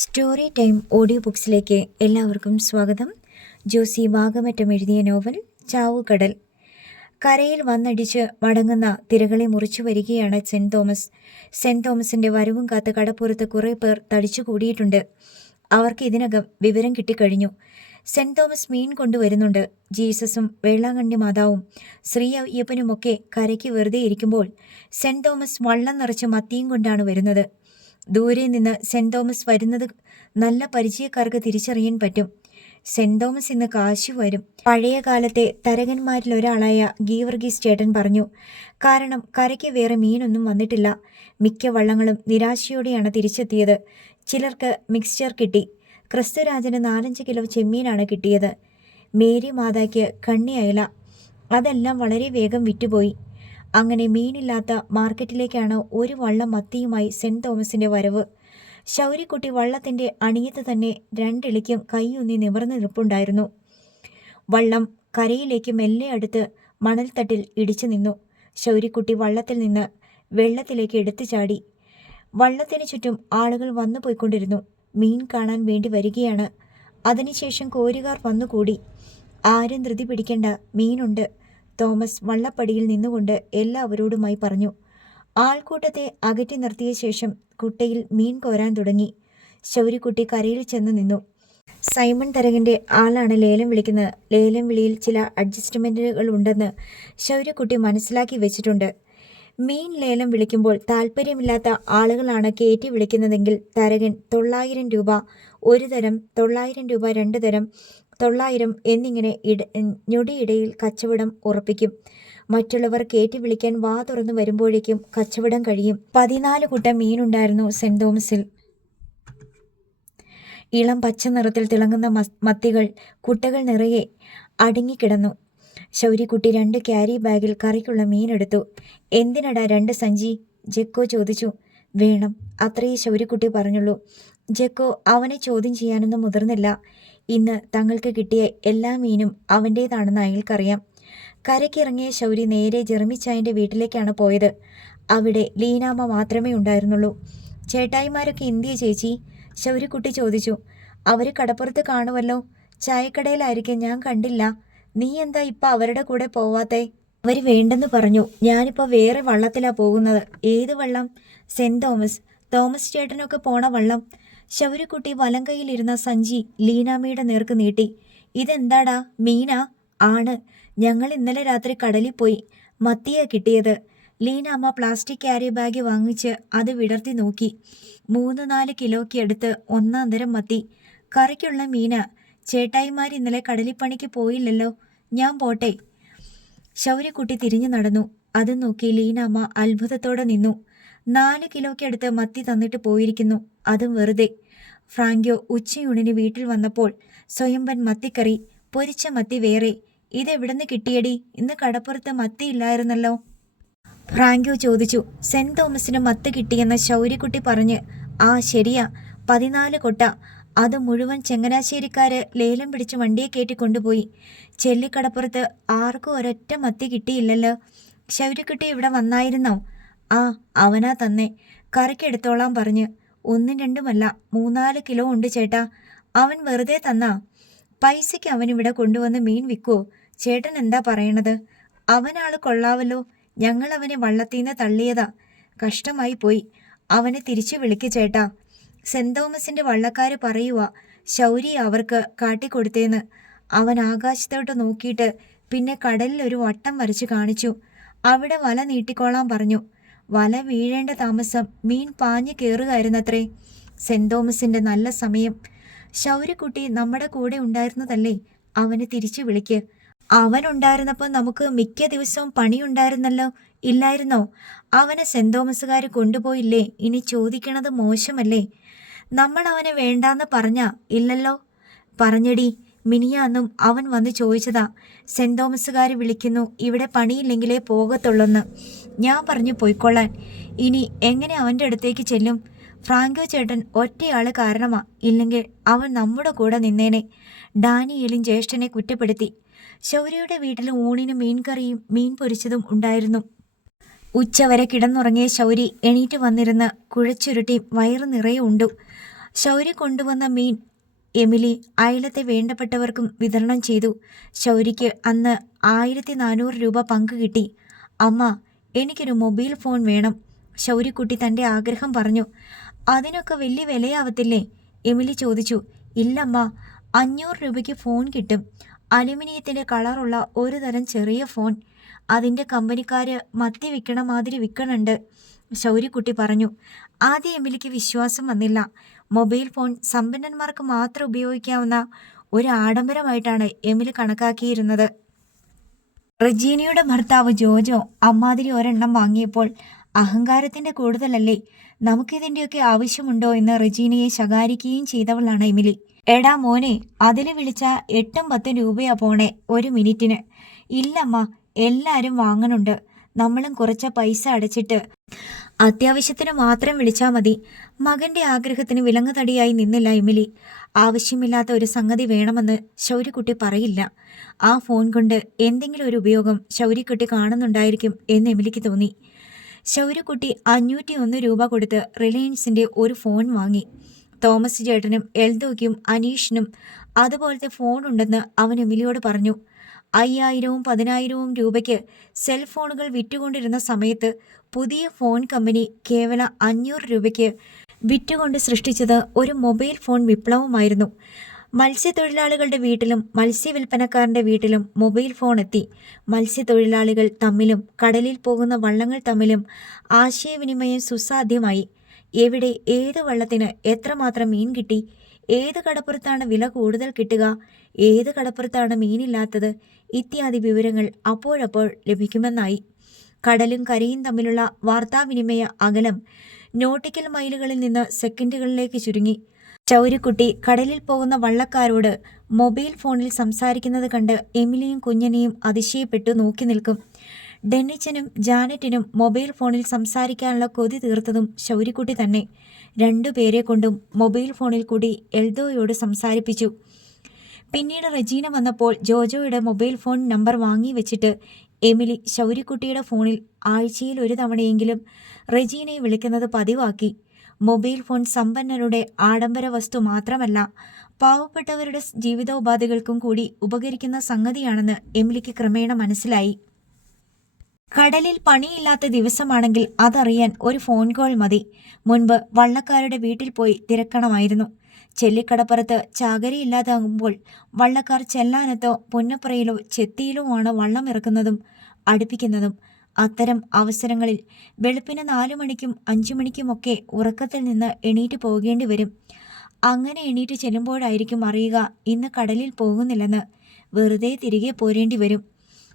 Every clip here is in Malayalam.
സ്റ്റോറി ടൈം ഓഡിയോ ബുക്സിലേക്ക് എല്ലാവർക്കും സ്വാഗതം. ജോസി വാഗമറ്റം എഴുതിയ നോവൽ ചാവുകടൽ. കരയിൽ വന്നടിച്ച് മടങ്ങുന്ന തിരകളെ മുറിച്ചു വരികയാണ് സെന്റ് തോമസ്. സെന്റ് തോമസിന്റെ വരവും കാത്ത് കടപ്പുറത്ത് കുറേ പേർ തടിച്ചു കൂടിയിട്ടുണ്ട്. അവർക്ക് ഇതിനകം വിവരം കിട്ടിക്കഴിഞ്ഞു. സെന്റ് തോമസ് മീൻ കൊണ്ടുവരുന്നുണ്ട്. ജീസസും വേളാങ്കണ്ണി മാതാവും ശ്രീ അയ്യപ്പനുമൊക്കെ കരയ്ക്ക് വെറുതെ ഇരിക്കുമ്പോൾ സെന്റ് തോമസ് വള്ളം നിറച്ച് മത്തിയും കൊണ്ടാണ് വരുന്നത്. ദൂരെ നിന്ന് സെന്റ് തോമസ് വരുന്നത് നല്ല പരിചയക്കാർക്ക് തിരിച്ചറിയാൻ പറ്റും. സെന്റ് തോമസ് ഇന്ന് കാശി വരും. പഴയ കാലത്തെ തരകന്മാരിൽ ഒരാളായ ഗീവർഗീസ് ചേട്ടൻ പറഞ്ഞു. കാരണം കരയ്ക്ക് വേറെ മീനൊന്നും വന്നിട്ടില്ല. മിക്ക വള്ളങ്ങളും നിരാശയോടെയാണ് തിരിച്ചെത്തിയത്. ചിലർക്ക് മിക്സ്ചർ കിട്ടി. ക്രിസ്തുരാജന് 4-5 കിലോ ചെമ്മീനാണ് കിട്ടിയത്. മേരി മാതായ്ക്ക് കണ്ണി അയല. അതെല്ലാം വളരെ വേഗം വിറ്റുപോയി. അങ്ങനെ മീനില്ലാത്ത മാർക്കറ്റിലേക്കാണ് ഒരു വള്ളം മത്തിയുമായി സെന്റ് തോമസിന്റെ വരവ്. ശൗരിക്കുട്ടി വള്ളത്തിന്റെ അണിയത്ത് തന്നെ രണ്ടിളിക്കും കൈയൊന്നി നിവർന്നു നിൽപ്പുണ്ടായിരുന്നു. വള്ളം കരയിലേക്ക് മെല്ലെ അടുത്ത് മണൽത്തട്ടിൽ ഇടിച്ചു നിന്നു. ശൗരിക്കുട്ടി വള്ളത്തിൽ നിന്ന് വെള്ളത്തിലേക്ക് എടുത്തു ചാടി. വള്ളത്തിന് ചുറ്റും ആളുകൾ വന്നു പോയിക്കൊണ്ടിരുന്നു. മീൻ കാണാൻ വേണ്ടി വരികയാണ്. അതിനുശേഷം കോരുകാർ വന്നുകൂടി. ആരും ധൃതി പിടിക്കേണ്ട, മീനുണ്ട്. തോമസ് വള്ളപ്പടിയിൽ നിന്നുകൊണ്ട് എല്ലാവരോടുമായി പറഞ്ഞു. ആൾക്കൂട്ടത്തെ അകറ്റി നിർത്തിയ ശേഷം കുട്ടയിൽ മീൻ കോരാൻ തുടങ്ങി. ശൗരിക്കുട്ടി കരയിൽ ചെന്ന് നിന്നു. സൈമൺ തരകന്റെ ആളാണ് ലേലം വിളിക്കുന്നത്. ലേലം വിളിയിൽ ചില അഡ്ജസ്റ്റ്മെന്റുകൾ ഉണ്ടെന്ന് ശൗരിക്കുട്ടി മനസ്സിലാക്കി വെച്ചിട്ടുണ്ട്. മീൻ ലേലം വിളിക്കുമ്പോൾ താല്പര്യമില്ലാത്ത ആളുകളാണ് കയറ്റി വിളിക്കുന്നതെങ്കിൽ തരകൻ 900 രൂപ ഒരു തരം, 900 രൂപ 2 തരം, 900 എന്നിങ്ങനെ ഞൊടിയിടയിൽ കച്ചവടം ഉറപ്പിക്കും. മറ്റുള്ളവർ കയറ്റി വിളിക്കാൻ വാ തുറന്നു വരുമ്പോഴേക്കും കച്ചവടം കഴിയും. 14 കുട്ട മീനുണ്ടായിരുന്നു സെന്റ് തോമസിൽ. ഇളം പച്ച നിറത്തിൽ തിളങ്ങുന്ന മത്തികൾ കുട്ടകൾ നിറയെ അടുങ്ങിക്കിടന്നു. ശൗരിക്കുട്ടി 2 ക്യാരി ബാഗിൽ കറിക്കുള്ള മീനെടുത്തു. എന്തിനടാ 2 സഞ്ചി? ജെക്കോ ചോദിച്ചു. വേണം, അത്രയേ ശൗരിക്കുട്ടി പറഞ്ഞുള്ളൂ. ജെക്കോ അവനെ ചോദ്യം ചെയ്യാനൊന്നും മുതിർന്നില്ല. ഇന്ന് തങ്ങൾക്ക് കിട്ടിയ എല്ലാ മീനും അവൻ്റേതാണെന്ന് അയാൾക്കറിയാം. കരയ്ക്കിറങ്ങിയ ശൗരി നേരെ ജെർമിച്ചായൻ്റെ വീട്ടിലേക്കാണ് പോയത്. അവിടെ ലീനാമ്മ മാത്രമേ ഉണ്ടായിരുന്നുള്ളൂ. ചേട്ടായിമാരൊക്കെ എന്തിയെ ചേച്ചി? ശൗരിക്കുട്ടി ചോദിച്ചു. അവർ കടപ്പുറത്ത് കാണുമല്ലോ. ചായക്കടയിലായിരിക്കും, ഞാൻ കണ്ടില്ല. നീ എന്താ ഇപ്പം അവരുടെ കൂടെ പോവാത്തേ? അവർ വേണ്ടെന്ന് പറഞ്ഞു. ഞാനിപ്പോൾ വേറെ വള്ളത്തിലാ പോകുന്നത്. ഏത് വള്ളം? Saint Thomas. തോമസ് ചേട്ടനൊക്കെ പോണ വള്ളം. ശൗരിക്കുട്ടി വലം കൈയിലിരുന്ന സഞ്ചി ലീനാമ്മയുടെ നേർക്ക് നീട്ടി. ഇതെന്താടാ, മീനാ? ആണ്, ഞങ്ങൾ ഇന്നലെ രാത്രി കടലിൽ പോയി. മത്തിയാ കിട്ടിയത്. ലീനാമ്മ പ്ലാസ്റ്റിക് ക്യാരി ബാഗ് വാങ്ങിച്ച് അത് വിടർത്തി നോക്കി. 3-4 കിലോയ്ക്ക് അടുത്ത് ഒന്നാം തരം മത്തി. കറിക്കുള്ള മീനാ. ചേട്ടായിമാർ ഇന്നലെ കടലിപ്പണിക്ക് പോയില്ലല്ലോ. ഞാൻ പോട്ടെ. ശൗരിക്കുട്ടി തിരിഞ്ഞു നടന്നു. അത് നോക്കി ലീനാമ്മ അത്ഭുതത്തോടെ നിന്നു. 4 കിലോയ്ക്കടുത്ത് മത്തി തന്നിട്ട് പോയിരിക്കുന്നു, അതും വെറുതെ. ഫ്രാങ്കോ ഉച്ചയൂണിന് വീട്ടിൽ വന്നപ്പോൾ സ്വയംഭൻ മത്തിക്കറി, പൊരിച്ച മത്തി വേറെ. ഇതെവിടുന്ന് കിട്ടിയടി? ഇന്ന് കടപ്പുറത്ത് മത്തി ഇല്ലായിരുന്നല്ലോ. ഫ്രാങ്കോ ചോദിച്ചു. സെന്റ് തോമസിന് മത്തി കിട്ടിയെന്ന് ശൗരിക്കുട്ടി പറഞ്ഞ്. ആ ശരിയാ, 14 കൊട്ട. അത് മുഴുവൻ ചങ്ങനാശ്ശേരിക്കാര് ലേലം പിടിച്ച് വണ്ടിയെ കയറ്റി കൊണ്ടുപോയി. ചെല്ലിക്കടപ്പുറത്ത് ആർക്കും ഒരൊറ്റ മത്തി കിട്ടിയില്ലല്ലോ. ശൗരിക്കുട്ടി ഇവിടെ വന്നായിരുന്നോ? ആ, അവനാ തന്നെ. കറിക്കെടുത്തോളാൻ പറഞ്ഞ്. 1-2 3-4 കിലോ ഉണ്ട് ചേട്ടാ. അവൻ വെറുതെ തന്നാ? പൈസയ്ക്ക് അവനിവിടെ കൊണ്ടുവന്ന് മീൻ വിൽക്കുവോ? ചേട്ടൻ എന്താ പറയണത്? അവനാള് കൊള്ളാവല്ലോ. ഞങ്ങൾ അവനെ വള്ളത്തീന്ന് തള്ളിയതാ. കഷ്ടമായി പോയി. അവനെ തിരിച്ചു വിളിക്ക് ചേട്ടാ. സെന്റ് തോമസിന്റെ വള്ളക്കാര് പറയുവാ ശൗരി അവർക്ക് കാട്ടിക്കൊടുത്തേന്ന്. അവൻ ആകാശത്തോട്ട് നോക്കിയിട്ട് പിന്നെ കടലിൽ ഒരു വട്ടം വരച്ച് കാണിച്ചു. അവിടെ വല നീട്ടിക്കോളാൻ പറഞ്ഞു. വല വീഴേണ്ട താമസം മീൻ പാഞ്ഞു കയറുകയായിരുന്നത്രേ. സെന്റ് തോമസിന്റെ നല്ല സമയം. ശൗരിക്കുട്ടി നമ്മുടെ കൂടെ ഉണ്ടായിരുന്നതല്ലേ? അവനെ തിരിച്ചു വിളിക്ക്. അവനുണ്ടായിരുന്നപ്പോൾ നമുക്ക് മിക്ക ദിവസവും പണിയുണ്ടായിരുന്നല്ലോ, ഇല്ലായിരുന്നോ? അവനെ സെന്റ് തോമസുകാർ കൊണ്ടുപോയില്ലേ? ഇനി ചോദിക്കണത് മോശമല്ലേ? നമ്മൾ അവനെ വേണ്ടാന്ന് പറഞ്ഞാ? ഇല്ലല്ലോ. പറഞ്ഞടി. മിനിയാന്നും അവൻ വന്ന് ചോദിച്ചതാ. സെന്റ് തോമസുകാർ വിളിക്കുന്നു, ഇവിടെ പണിയില്ലെങ്കിലേ പോകത്തുള്ളൂന്ന്. ഞാൻ പറഞ്ഞു പോയിക്കൊള്ളാൻ. ഇനി എങ്ങനെ അവൻ്റെ അടുത്തേക്ക് ചെല്ലും? ഫ്രാങ്കോ ചേട്ടൻ ഒറ്റയാള് കാരണമാ. ഇല്ലെങ്കിൽ അവൻ നമ്മുടെ കൂടെ നിന്നേനെ. ഡാനിയേലും ജ്യേഷ്ഠനെ കുറ്റപ്പെടുത്തി. ശൗര്യയുടെ വീട്ടിൽ ഊണിന് മീൻകറിയും മീൻ പൊരിച്ചതും ഉണ്ടായിരുന്നു. ഉച്ചവരെ കിടന്നുറങ്ങിയ ശൗരി എണീറ്റ് വന്നിരുന്ന് കുഴച്ചുരുട്ടി വയറു നിറയെ ഉണ്ടു. ശൗര്യ കൊണ്ടുവന്ന മീൻ എമിലി അയലത്തെ വേണ്ടപ്പെട്ടവർക്കും വിതരണം ചെയ്തു. ശൗര്യയ്ക്ക് അന്ന് 1400 രൂപ പങ്ക് കിട്ടി. അമ്മ, എനിക്കൊരു മൊബൈൽ ഫോൺ വേണം. ശൗര്യക്കുട്ടി തൻ്റെ ആഗ്രഹം പറഞ്ഞു. അതിനൊക്കെ വലിയ വിലയാവത്തില്ലേ? എമിലി ചോദിച്ചു. ഇല്ലമ്മ, 500 രൂപയ്ക്ക് ഫോൺ കിട്ടും. അലുമിനിയത്തിൻ്റെ കളറുള്ള ഒരു തരം ചെറിയ ഫോൺ. അതിൻ്റെ കമ്പനിക്കാര് മത്തി വിൽക്കണ മാതിരി വിൽക്കണുണ്ട്, ശൗര്യക്കുട്ടി പറഞ്ഞു. ആദ്യം എമിലിക്ക് വിശ്വാസം വന്നില്ല. മൊബൈൽ ഫോൺ സമ്പന്നന്മാർക്ക് മാത്രം ഉപയോഗിക്കാവുന്ന ഒരു ആഡംബരമായിട്ടാണ് എമിലി കണക്കാക്കിയിരുന്നത്. റജീനയുടെ ഭർത്താവ് ജോജോ അമ്മാതിരി ഒരെണ്ണം വാങ്ങിയപ്പോൾ അഹങ്കാരത്തിൻ്റെ കൂടുതലല്ലേ, നമുക്കിതിൻ്റെയൊക്കെ ആവശ്യമുണ്ടോ എന്ന് റജീനയെ ശകാരിക്കുകയും ചെയ്തവളാണ് എമിലി. എടാ മോനെ, അതിൽ വിളിച്ച 8-10 രൂപയാ പോണേ ഒരു മിനിറ്റിന്. ഇല്ലമ്മ, എല്ലാവരും വാങ്ങണുണ്ട്. നമ്മളും കുറച്ച് പൈസ അടച്ചിട്ട് അത്യാവശ്യത്തിന് മാത്രം വിളിച്ചാൽ മതി. മകൻ്റെ ആഗ്രഹത്തിന് വിലങ്ങുതടിയായി നിന്നില്ല എമിലി. ആവശ്യമില്ലാത്ത ഒരു സംഗതി വേണമെന്ന് ശൗര്യക്കുട്ടി പറയില്ല. ആ ഫോൺ കൊണ്ട് എന്തെങ്കിലും ഒരു ഉപയോഗം ശൗര്യക്കുട്ടി കാണുന്നുണ്ടായിരിക്കും എന്ന് എമിലിക്ക് തോന്നി. ശൗര്യക്കുട്ടി 501 രൂപ കൊടുത്ത് റിലയൻസിൻ്റെ ഒരു ഫോൺ വാങ്ങി. തോമസ് ചേട്ടനും എൽദോയ്ക്കും അനീഷിനും അതുപോലത്തെ ഫോൺ ഉണ്ടെന്ന് അവൻ എമിലിയോട് പറഞ്ഞു. 5000-ഉം 10000-ഉം രൂപയ്ക്ക് സെൽഫോണുകൾ വിറ്റുകൊണ്ടിരുന്ന സമയത്ത് പുതിയ ഫോൺ കമ്പനി കേവലം 500 രൂപയ്ക്ക് വിറ്റുകൊണ്ട് സൃഷ്ടിച്ചത് ഒരു മൊബൈൽ ഫോൺ വിപ്ലവമായിരുന്നു. മത്സ്യത്തൊഴിലാളികളുടെ വീട്ടിലും മത്സ്യവില്പനക്കാരൻ്റെ വീട്ടിലും മൊബൈൽ ഫോൺ എത്തി. മത്സ്യത്തൊഴിലാളികൾ തമ്മിലും കടലിൽ പോകുന്ന വള്ളങ്ങൾ തമ്മിലും ആശയവിനിമയം സുസാധ്യമായി. എവിടെ, ഏത് വള്ളത്തിന് എത്രമാത്രം മീൻ കിട്ടി, ഏത് കടപ്പുറത്താണ് വില കൂടുതൽ കിട്ടുക, ഏത് കടപ്പുറത്താണ് മീനില്ലാത്തത് ഇത്യാദി വിവരങ്ങൾ അപ്പോഴപ്പോൾ ലഭിക്കുമെന്നായി. കടലും കരയും തമ്മിലുള്ള വാർത്താവിനിമയ അകലം നോട്ടിക്കൽ മൈലുകളിൽ നിന്ന് സെക്കൻഡുകളിലേക്ക് ചുരുങ്ങി. ശൗര്യക്കുട്ടി കടലിൽ പോകുന്ന വള്ളക്കാരോട് മൊബൈൽ ഫോണിൽ സംസാരിക്കുന്നത് കണ്ട് എമിലിയും കുഞ്ഞനെയും അതിശയപ്പെട്ടു നോക്കി നിൽക്കും. ഡെന്നിച്ചനും ജാനറ്റിനും മൊബൈൽ ഫോണിൽ സംസാരിക്കാനുള്ള കൊതി തീർത്തതും ശൗര്യക്കുട്ടി തന്നെ. 2 പേരെ കൊണ്ടും മൊബൈൽ ഫോണിൽ കൂടി എൽദോയോട് സംസാരിപ്പിച്ചു. പിന്നീട് റജീന വന്നപ്പോൾ ജോജോയുടെ മൊബൈൽ ഫോൺ നമ്പർ വാങ്ങി വെച്ചിട്ട് എമിലി ശൗര്യക്കുട്ടിയുടെ ഫോണിൽ ആഴ്ചയിൽ 1 തവണയെങ്കിലും റജീനയെ വിളിക്കുന്നത് പതിവാക്കി. മൊബൈൽ ഫോൺ സമ്പന്നരുടെ ആഡംബര വസ്തു മാത്രമല്ല, പാവപ്പെട്ടവരുടെ ജീവിതോപാധികൾക്കും കൂടി ഉപകരിക്കുന്ന സംഗതിയാണെന്ന് എമിലിക്ക് ക്രമേണ മനസ്സിലായി. കടലിൽ പണിയില്ലാത്ത ദിവസമാണെങ്കിൽ അതറിയാൻ ഒരു ഫോൺ കോൾ മതി. മുൻപ് വള്ളക്കാരുടെ വീട്ടിൽ പോയി തിരക്കണമായിരുന്നു. ചെല്ലിക്കടപ്പുറത്ത് ചാകരയില്ലാതാകുമ്പോൾ വള്ളക്കാർ ചെല്ലാനത്തോ പുന്നപ്പുറയിലോ ചെത്തിയിലോ ആണ് വള്ളം ഇറക്കുന്നതും അടുപ്പിക്കുന്നതും. അത്തരം അവസരങ്ങളിൽ വെളുപ്പിന് 4 മണിക്കും 5 മണിക്കുമൊക്കെ ഉറക്കത്തിൽ നിന്ന് എണീറ്റ് പോകേണ്ടി വരും. അങ്ങനെ എണീറ്റ് ചെല്ലുമ്പോഴായിരിക്കും അറിയുക ഇന്ന് കടലിൽ പോകുന്നില്ലെന്ന്. വെറുതെ തിരികെ പോരേണ്ടി വരും.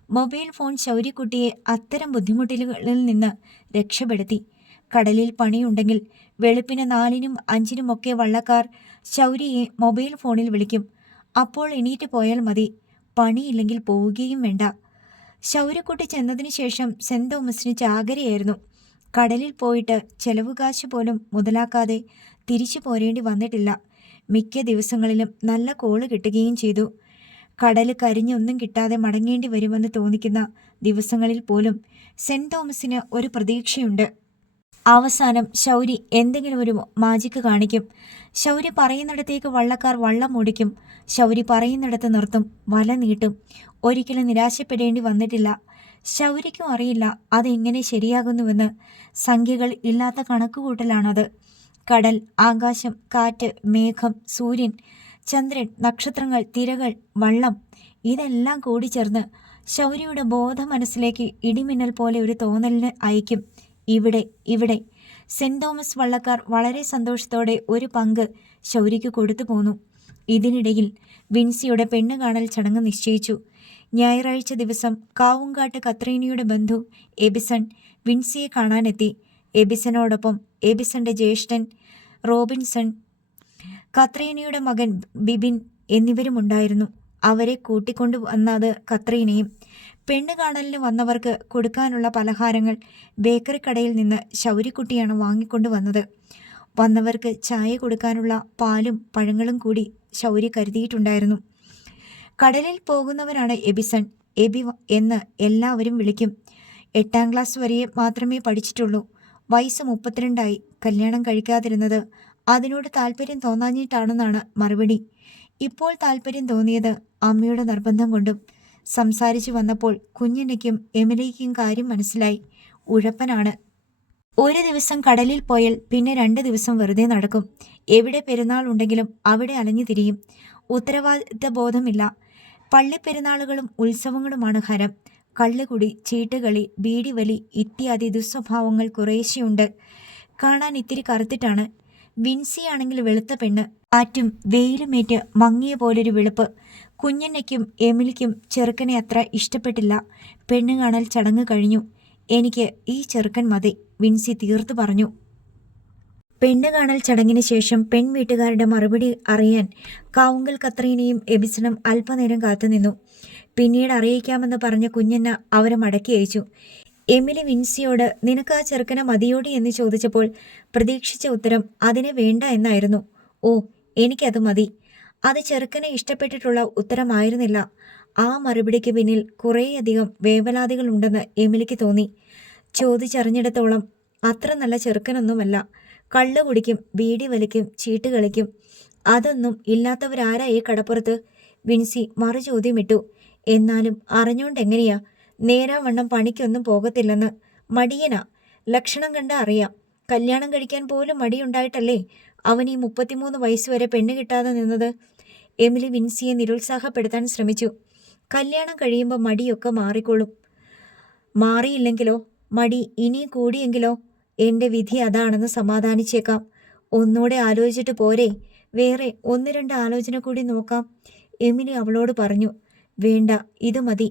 മൊബൈൽ ഫോൺ ശൗര്യക്കുട്ടിയെ അത്തരം ബുദ്ധിമുട്ടുകളിൽ നിന്ന് രക്ഷപ്പെടുത്തി. കടലിൽ പണിയുണ്ടെങ്കിൽ വെളുപ്പിന് 4-നും 5-നുമൊക്കെ വള്ളക്കാർ ശൗര്യയെ മൊബൈൽ ഫോണിൽ വിളിക്കും. അപ്പോൾ എണീറ്റ് പോയാൽ മതി, പണിയില്ലെങ്കിൽ പോവുകയും വേണ്ട. ശൗര്യക്കുട്ടി ചെന്നതിന് ശേഷം സെൻറ് തോമസിന് ചാകരയായിരുന്നു. കടലിൽ പോയിട്ട് ചെലവുകാശ് പോലും മുതലാക്കാതെ തിരിച്ചു പോരേണ്ടി വന്നിട്ടില്ല. മിക്ക ദിവസങ്ങളിലും നല്ല കോള് കിട്ടുകയും ചെയ്തു. കടൽ കരിഞ്ഞൊന്നും കിട്ടാതെ മടങ്ങേണ്ടി വരുമെന്ന് തോന്നിക്കുന്ന ദിവസങ്ങളിൽ പോലും സെൻറ് തോമസിന് ഒരു പ്രതീക്ഷയുണ്ട്. അവസാനം ശൗരി എന്തെങ്കിലും ഒരു മാജിക്ക് കാണിക്കും. ശൗരി പറയുന്നിടത്തേക്ക് വള്ളക്കാർ വള്ളം ഓടിക്കും. ശൗരി പറയുന്നിടത്ത് നിർത്തും, വല നീട്ടും. ഒരിക്കലും നിരാശപ്പെടേണ്ടി വന്നിട്ടില്ല. ശൗരിക്കും അറിയില്ല അതെങ്ങനെ ശരിയാകുന്നുവെന്ന്. സംഖ്യകൾ ഇല്ലാത്ത കണക്കുകൂട്ടലാണത്. കടൽ, ആകാശം, കാറ്റ്, മേഘം, സൂര്യൻ, ചന്ദ്രൻ, നക്ഷത്രങ്ങൾ, തിരകൾ, വള്ളം, ഇതെല്ലാം കൂടിച്ചേർന്ന് ശൗര്യയുടെ ബോധ മനസ്സിലേക്ക് ഇടിമിന്നൽ പോലെ ഒരു തോന്നലിന് അയക്കും. ഇവിടെ സെൻറ് തോമസ് വള്ളക്കാർ വളരെ സന്തോഷത്തോടെ ഒരു പങ്ക് ശൗര്യയ്ക്ക് കൊടുത്തു പോന്നു. ഇതിനിടയിൽ വിൻസിയുടെ പെണ്ണ് കാണൽ ചടങ്ങ് നിശ്ചയിച്ചു. ഞായറാഴ്ച ദിവസം കാവുങ്കാട്ട് കത്രീനയുടെ ബന്ധു എബിസൺ വിൻസിയെ കാണാനെത്തി. എബിസനോടൊപ്പം എബിസന്റെ ജ്യേഷ്ഠൻ റോബിൻസൺ, കത്രീനയുടെ മകൻ ബിബിൻ എന്നിവരുമുണ്ടായിരുന്നു. അവരെ കൂട്ടിക്കൊണ്ടു വന്നത് കത്രീനയും. പെണ്ണ് കാണലിന് വന്നവർക്ക് കൊടുക്കാനുള്ള പലഹാരങ്ങൾ ബേക്കറി കടയിൽ നിന്ന് ശൗര്യക്കുട്ടിയാണ് വാങ്ങിക്കൊണ്ടു വന്നത്. വന്നവർക്ക് ചായ കൊടുക്കാനുള്ള പാലും പഴങ്ങളും കൂടി ശൗര്യ കരുതിയിട്ടുണ്ടായിരുന്നു. കടലിൽ പോകുന്നവരാണ് എബിസൺ. എബി എന്ന് എല്ലാവരും വിളിക്കും. 8ാം ക്ലാസ് വരെ മാത്രമേ പഠിച്ചിട്ടുള്ളൂ. വയസ്സ് 32ആയി. കല്യാണം കഴിക്കാതിരുന്നത് അതിനോട് താല്പര്യം തോന്നാഞ്ഞിട്ടാണെന്നാണ് മറുപടി. ഇപ്പോൾ താല്പര്യം തോന്നിയത് അമ്മയുടെ നിർബന്ധം കൊണ്ടും. സംസാരിച്ചു വന്നപ്പോൾ കുഞ്ഞിനയ്ക്കും എമിലിക്കും കാര്യം മനസ്സിലായി. ഉഴപ്പനാണ്. ഒരു ദിവസം കടലിൽ പോയാൽ പിന്നെ 2 ദിവസം വെറുതെ നടക്കും. എവിടെ പെരുന്നാൾ ഉണ്ടെങ്കിലും അവിടെ അലഞ്ഞു തിരിയും. ഉത്തരവാദിത്ത ബോധമില്ല. പള്ളിപ്പെരുന്നാളുകളും ഉത്സവങ്ങളുമാണ് ഹരം. കള്ളുകുടി, ചീട്ടുകളി, ബീഡിവലി ഇത്യാദി ദുസ്വഭാവങ്ങൾ കുറേശ്ശെയുണ്ട്. കാണാൻ ഇത്തിരി കറുത്തിട്ടാണ്. വിൻസിയാണെങ്കിൽ വെളുത്ത പെണ്ണ്. കാറ്റും വെയിലുമേറ്റ് മങ്ങിയ പോലൊരു വെളുപ്പ്. കുഞ്ഞന്നയ്ക്കും എമിലിക്കും ചെറുക്കനെ അത്ര ഇഷ്ടപ്പെട്ടില്ല. പെണ്ണ് കാണൽ ചടങ്ങ് കഴിഞ്ഞു. എനിക്ക് ഈ ചെറുക്കൻ മതി, വിൻസി തീർത്തു പറഞ്ഞു. പെണ്ണ് കാണൽ ചടങ്ങിന് ശേഷം പെൺവീട്ടുകാരുടെ മറുപടി അറിയാൻ കാവുങ്കൽ കത്രീനയും എബിസണും അല്പനേരം കാത്തുനിന്നു. പിന്നീട് അറിയിക്കാമെന്ന് പറഞ്ഞ കുഞ്ഞന്ന അവരെ മടക്കി അയച്ചു. എമിലി വിൻസിയോട് നിനക്ക് ആ ചെറുക്കനെ മതിയോടി എന്ന് ചോദിച്ചപ്പോൾ പ്രതീക്ഷിച്ച ഉത്തരം അതിനെ വേണ്ട എന്നായിരുന്നു. ഓ, എനിക്കത് മതി. അത് ചെറുക്കനെ ഇഷ്ടപ്പെട്ടിട്ടുള്ള ഉത്തരമായിരുന്നില്ല. ആ മറുപടിക്ക് പിന്നിൽ കുറേയധികം വേവലാതികൾ ഉണ്ടെന്ന് എമിലിക്ക് തോന്നി. ചോദിച്ചറിഞ്ഞിടത്തോളം അത്ര നല്ല ചെറുക്കനൊന്നുമല്ല. കള്ളു കുടിക്കും, ബീഡി വലിക്കും, ചീട്ട് കളിക്കും. അതൊന്നും ഇല്ലാത്തവരാരാ ഈ കടപ്പുറത്ത്? വിൻസി മറു ചോദ്യമിട്ടു. എന്നാലും അറിഞ്ഞോണ്ടെങ്ങനെയാ? നേരാവണ്ണം പണിക്കൊന്നും പോകത്തില്ലെന്ന്. മടിയനാ. ലക്ഷണം കണ്ട അറിയാം. കല്യാണം കഴിക്കാൻ പോലും മടിയുണ്ടായിട്ടല്ലേ അവൻ ഈ 33 വയസ്സുവരെ പെണ്ണ് കിട്ടാതെ നിന്നത്. എമിലി വിൻസിയെ നിരുത്സാഹപ്പെടുത്താൻ ശ്രമിച്ചു. കല്യാണം കഴിയുമ്പോൾ മടിയൊക്കെ മാറിക്കോളും. മാറിയില്ലെങ്കിലോ? മടി ഇനിയും കൂടിയെങ്കിലോ? എൻ്റെ വിധി അതാണെന്ന് സമാധാനിച്ചേക്കാം. ഒന്നുകൂടെ ആലോചിച്ചിട്ട് പോരെ? വേറെ 1-2 ആലോചന കൂടി നോക്കാം, എമിലി അവളോട് പറഞ്ഞു. വേണ്ട, ഇത് മതി.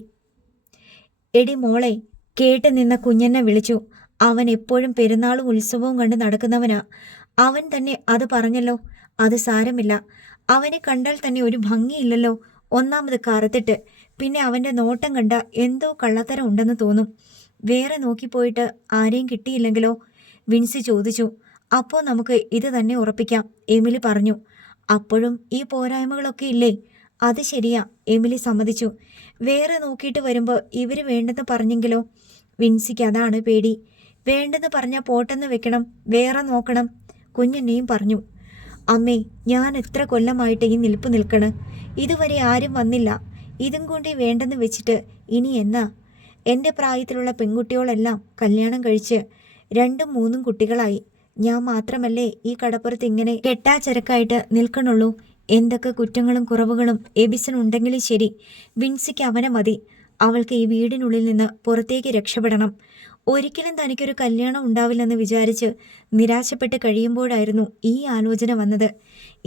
എടി മോളെ, കേട്ട് നിന്ന കുഞ്ഞന്നെ വിളിച്ചു. അവൻ എപ്പോഴും പെരുന്നാളും ഉത്സവവും കണ്ട് നടക്കുന്നവനാ. അവൻ തന്നെ അത് പറഞ്ഞല്ലോ. അത് സാരമില്ല. അവനെ കണ്ടാൽ തന്നെ ഒരു ഭംഗിയില്ലല്ലോ. ഒന്നാമത് കറുത്തിട്ട്. പിന്നെ അവൻ്റെ നോട്ടം കണ്ട എന്തോ കള്ളത്തരം ഉണ്ടെന്ന് തോന്നും. വേറെ നോക്കിപ്പോയിട്ട് ആരെയും കിട്ടിയില്ലെങ്കിലോ? വിൻസി ചോദിച്ചു. അപ്പോൾ നമുക്ക് ഇത് തന്നെ ഉറപ്പിക്കാം, എമിലി പറഞ്ഞു. അപ്പോഴും ഈ പോരായ്മകളൊക്കെ ഇല്ലേ? അത് ശരിയാ, എമിലി സമ്മതിച്ചു. വേറെ നോക്കിയിട്ട് വരുമ്പോൾ ഇവർ വേണ്ടെന്ന് പറഞ്ഞെങ്കിലോ? വിൻസിക്ക് അതാണ് പേടി. വേണ്ടെന്ന് പറഞ്ഞാൽ പോട്ടെന്ന് വെക്കണം, വേറെ നോക്കണം. കുഞ്ഞെന്നെയും പറഞ്ഞു. അമ്മേ, ഞാൻ എത്ര കൊല്ലമായിട്ട് ഈ നിൽപ്പ് നിൽക്കണ്. ഇതുവരെ ആരും വന്നില്ല. ഇതും കൂടി വേണ്ടെന്ന് വെച്ചിട്ട് ഇനി എന്നാ? എൻ്റെ പ്രായത്തിലുള്ള പെൺകുട്ടികളെല്ലാം കല്യാണം കഴിച്ച് 2-3 കുട്ടികളായി. ഞാൻ മാത്രമല്ലേ ഈ കടപ്പുറത്ത് ഇങ്ങനെ കെട്ടാച്ചരക്കായിട്ട് നിൽക്കണുള്ളൂ. എന്തൊക്കെ കുറ്റങ്ങളും കുറവുകളും എബിസനുണ്ടെങ്കിലും ശരി, വിൻസിക്ക് അവനെ മതി. അവൾക്ക് ഈ വീടിനുള്ളിൽ നിന്ന് പുറത്തേക്ക് രക്ഷപ്പെടണം. ഒരിക്കലും തനിക്കൊരു കല്യാണം ഉണ്ടാവില്ലെന്ന് വിചാരിച്ച് നിരാശപ്പെട്ട് കഴിയുമ്പോഴായിരുന്നു ഈ ആലോചന വന്നത്.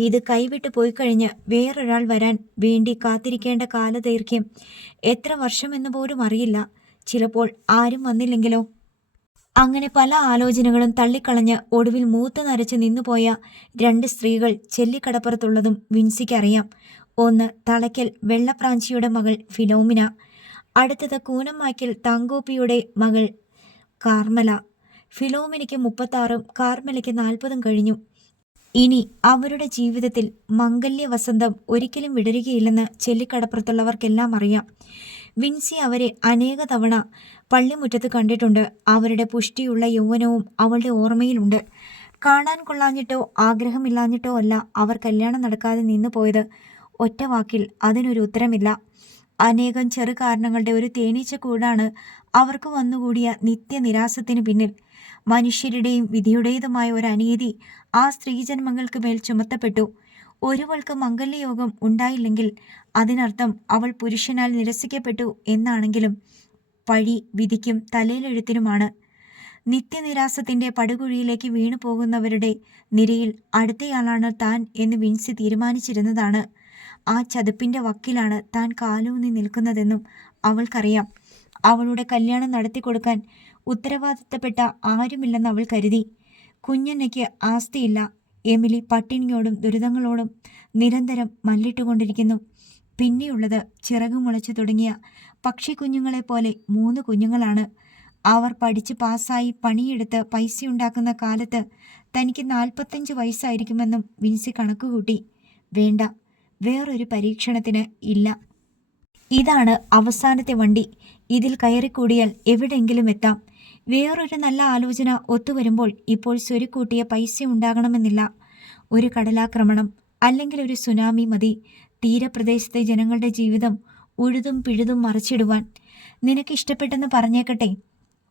ഇത് കൈവിട്ട് പോയി കഴിഞ്ഞ് വേറൊരാൾ വരാൻ വേണ്ടി കാത്തിരിക്കേണ്ട കാലദൈർഘ്യം എത്ര വർഷമെന്ന് പോലും അറിയില്ല. ചിലപ്പോൾ ആരും വന്നില്ലെങ്കിലോ? അങ്ങനെ പല ആലോചനകളും തള്ളിക്കളഞ്ഞ് ഒടുവിൽ മൂത്ത് നരച്ച് നിന്നുപോയ 2 സ്ത്രീകൾ ചെല്ലിക്കടപ്പുറത്തുള്ളതും വിൻസിക്കറിയാം. ഒന്ന് തളയ്ക്കൽ വെള്ളപ്രാഞ്ചിയുടെ മകൾ ഫിലോമിന. അടുത്തത് കൂനമ്മായ്ക്കൽ താങ്കോപ്പിയുടെ മകൾ കാർമല. ഫിലോമിനയ്ക്ക് 36ഉം കാർമലയ്ക്ക് 40ഉം കഴിഞ്ഞു. ഇനി അവരുടെ ജീവിതത്തിൽ മംഗല്യ വസന്തം ഒരിക്കലും വിടരുകയില്ലെന്ന് ചെല്ലിക്കടപ്പുറത്തുള്ളവർക്കെല്ലാം അറിയാം. വിൻസി അവരെ അനേക തവണ പള്ളിമുറ്റത്ത് കണ്ടിട്ടുണ്ട്. അവരുടെ പുഷ്ടിയുള്ള യൗവനവും അവളുടെ ഓർമ്മയിലുണ്ട്. കാണാൻ കൊള്ളാഞ്ഞിട്ടോ ആഗ്രഹമില്ലാഞ്ഞിട്ടോ അല്ല അവർ കല്യാണം നടക്കാതെ നിന്നു പോയത്. ഒറ്റ വാക്കിൽ അതിനൊരു ഉത്തരമില്ല. അനേകം ചെറു കാരണങ്ങളുടെ ഒരു തേനീച്ചക്കൂടാണ് അവർക്ക് വന്നുകൂടിയ നിത്യനിരാസത്തിന് പിന്നിൽ. മനുഷ്യരുടെയും വിധിയുടേതുമായ ഒരു അനീതി ആ സ്ത്രീജന്മങ്ങൾക്ക് മേൽ ചുമത്തപ്പെട്ടു. ഒരുവൾക്ക് മംഗല്യയോഗം ഉണ്ടായില്ലെങ്കിൽ അതിനർത്ഥം അവൾ പുരുഷനാൽ നിരസിക്കപ്പെട്ടു എന്നാണെങ്കിലും പഴി വിധിക്കും തലയിലെഴുത്തിനുമാണ്. നിത്യനിരാസത്തിൻ്റെ പടുകുഴിയിലേക്ക് വീണു പോകുന്നവരുടെ നിരയിൽ അടുത്തയാളാണ് താൻ എന്ന് വിൻസി തീരുമാനിച്ചിരുന്നതാണ്. ആ ചതുപ്പിൻ്റെ വക്കിലാണ് താൻ കാലൂന്നി നിൽക്കുന്നതെന്നും അവൾക്കറിയാം. അവളുടെ കല്യാണം നടത്തിക്കൊടുക്കാൻ ഉത്തരവാദിത്തപ്പെട്ട ആരുമില്ലെന്ന് അവൾ കരുതി. കുഞ്ഞന്നയ്ക്ക് ആസ്തിയില്ല. എമിലി പട്ടിണിയോടും ദുരിതങ്ങളോടും നിരന്തരം മല്ലിട്ടുകൊണ്ടിരിക്കുന്നു. പിന്നെയുള്ളത് ചിറകു മുളച്ചു തുടങ്ങിയ പക്ഷിക്കുഞ്ഞുങ്ങളെപ്പോലെ 3 കുഞ്ഞുങ്ങളാണ്. അവർ പഠിച്ച് പാസ്സായി പണിയെടുത്ത് പൈസയുണ്ടാക്കുന്ന കാലത്ത് തനിക്ക് 45 വയസ്സായിരിക്കുമെന്നും വിൻസി കണക്കുകൂട്ടി. വേണ്ട, വേറൊരു പരീക്ഷണത്തിന് ഇല്ല. ഇതാണ് അവസാനത്തെ വണ്ടി. ഇതിൽ കയറിക്കൂടിയാൽ എവിടെയെങ്കിലും എത്താം. വേറൊരു നല്ല ആലോചന ഒത്തുവരുമ്പോൾ ഇപ്പോൾ സ്വരുക്കൂട്ടിയ പൈസ ഉണ്ടാകണമെന്നില്ല. ഒരു കടലാക്രമണം അല്ലെങ്കിൽ ഒരു സുനാമി മതി തീരപ്രദേശത്തെ ജനങ്ങളുടെ ജീവിതം ഉഴുതും പിഴുതും മറിച്ചിടുവാൻ. നിനക്കിഷ്ടപ്പെട്ടെന്ന് പറഞ്ഞേക്കട്ടെ?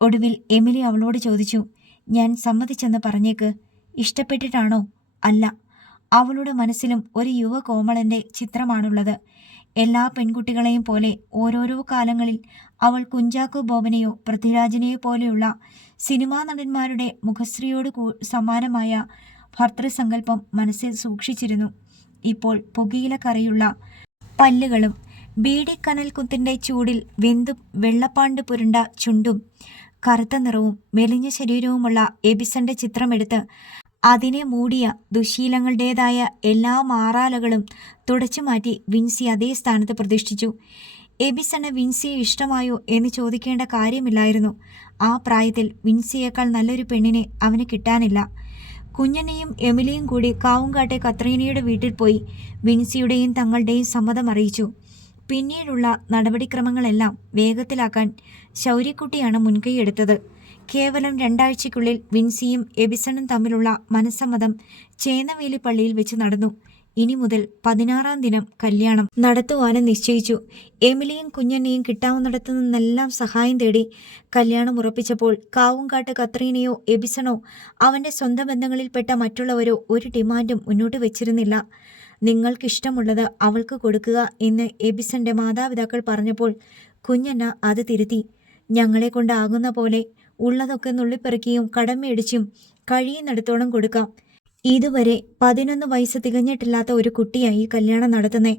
ഒടുവിൽ എമിലി അവളോട് ചോദിച്ചു. ഞാൻ സമ്മതിച്ചെന്ന് പറഞ്ഞേക്ക്. ഇഷ്ടപ്പെട്ടിട്ടാണോ? അല്ല. അവളുടെ മനസ്സിലും ഒരു യുവ കോമളന്റെ ചിത്രമാണുള്ളത്. എല്ലാ പെൺകുട്ടികളെയും പോലെ ഓരോരോ കാലങ്ങളിൽ അവൾ കുഞ്ചാക്കോ ബോബനെയോ പൃഥ്വിരാജിനെയോ പോലെയുള്ള സിനിമാ നടന്മാരുടെ മുഖശ്രീയോട് സമാനമായ ഭർത്തൃസങ്കല്പം മനസ്സിൽ സൂക്ഷിച്ചിരുന്നു. ഇപ്പോൾ പുകയില കറിയുള്ള പല്ലുകളും ബീഡിക്കനൽ കുത്തിന്റെ ചൂടിൽ വെന്തും വെള്ളപ്പാണ്ട് പുരണ്ട ചുണ്ടും കറുത്ത നിറവും മെലിഞ്ഞ ശരീരവുമുള്ള എബിസന്റെ ചിത്രമെടുത്ത് അതിനെ മൂടിയ ദുശീലങ്ങളുടേതായ എല്ലാ മാറാലകളും തുടച്ചുമാറ്റി വിൻസി അതേ സ്ഥാനത്ത് പ്രതിഷ്ഠിച്ചു. എബിസണ് വിൻസിയെ ഇഷ്ടമായോ എന്ന് ചോദിക്കേണ്ട കാര്യമില്ലായിരുന്നു. ആ പ്രായത്തിൽ വിൻസിയേക്കാൾ നല്ലൊരു പെണ്ണിനെ അവന് കിട്ടാനില്ല. കുഞ്ഞനെയും എമിലിയും കൂടി കാവുംകാട്ടെ കത്രീനയുടെ വീട്ടിൽ പോയി വിൻസിയുടെയും തങ്ങളുടെയും സമ്മതം അറിയിച്ചു. പിന്നീടുള്ള നടപടിക്രമങ്ങളെല്ലാം വേഗത്തിലാക്കാൻ ശൗര്യക്കുട്ടിയാണ് മുൻകൈയെടുത്തത്. കേവലം 2 ആഴ്ചയ്ക്കുള്ളിൽ വിൻസിയും എബിസണും തമ്മിലുള്ള മനസ്സമ്മതം ചേന്നവേലി പള്ളിയിൽ വെച്ച് നടന്നു. ഇനി മുതൽ 16-ാം ദിനം കല്യാണം നടത്തുവാനും നിശ്ചയിച്ചു. എമിലിയും കുഞ്ഞനെയും കിട്ടാവുന്നിടത്തു നിന്നെല്ലാം സഹായം തേടി കല്യാണം ഉറപ്പിച്ചപ്പോൾ കാവുംകാട്ട് കത്രീനയോ എബിസണോ അവൻ്റെ സ്വന്തം ബന്ധങ്ങളിൽപ്പെട്ട മറ്റുള്ളവരോ ഒരു ഡിമാൻഡും മുന്നോട്ട് വെച്ചിരുന്നില്ല. നിങ്ങൾക്കിഷ്ടമുള്ളത് അവൾക്ക് കൊടുക്കുക എന്ന് എബിസന്റെ മാതാപിതാക്കൾ പറഞ്ഞപ്പോൾ കുഞ്ഞന്ന അത് തിരുത്തി. ഞങ്ങളെ കൊണ്ടാകുന്ന പോലെ ഉള്ളതൊക്കെ നുള്ളിപ്പെറുക്കിയും കടം മേടിച്ചും കഴിയുന്നിടത്തോളം കൊടുക്കാം. ഇതുവരെ 11 വയസ്സ് തികഞ്ഞിട്ടില്ലാത്ത ഒരു കുട്ടിയായി കല്യാണം നടത്തുന്നേ.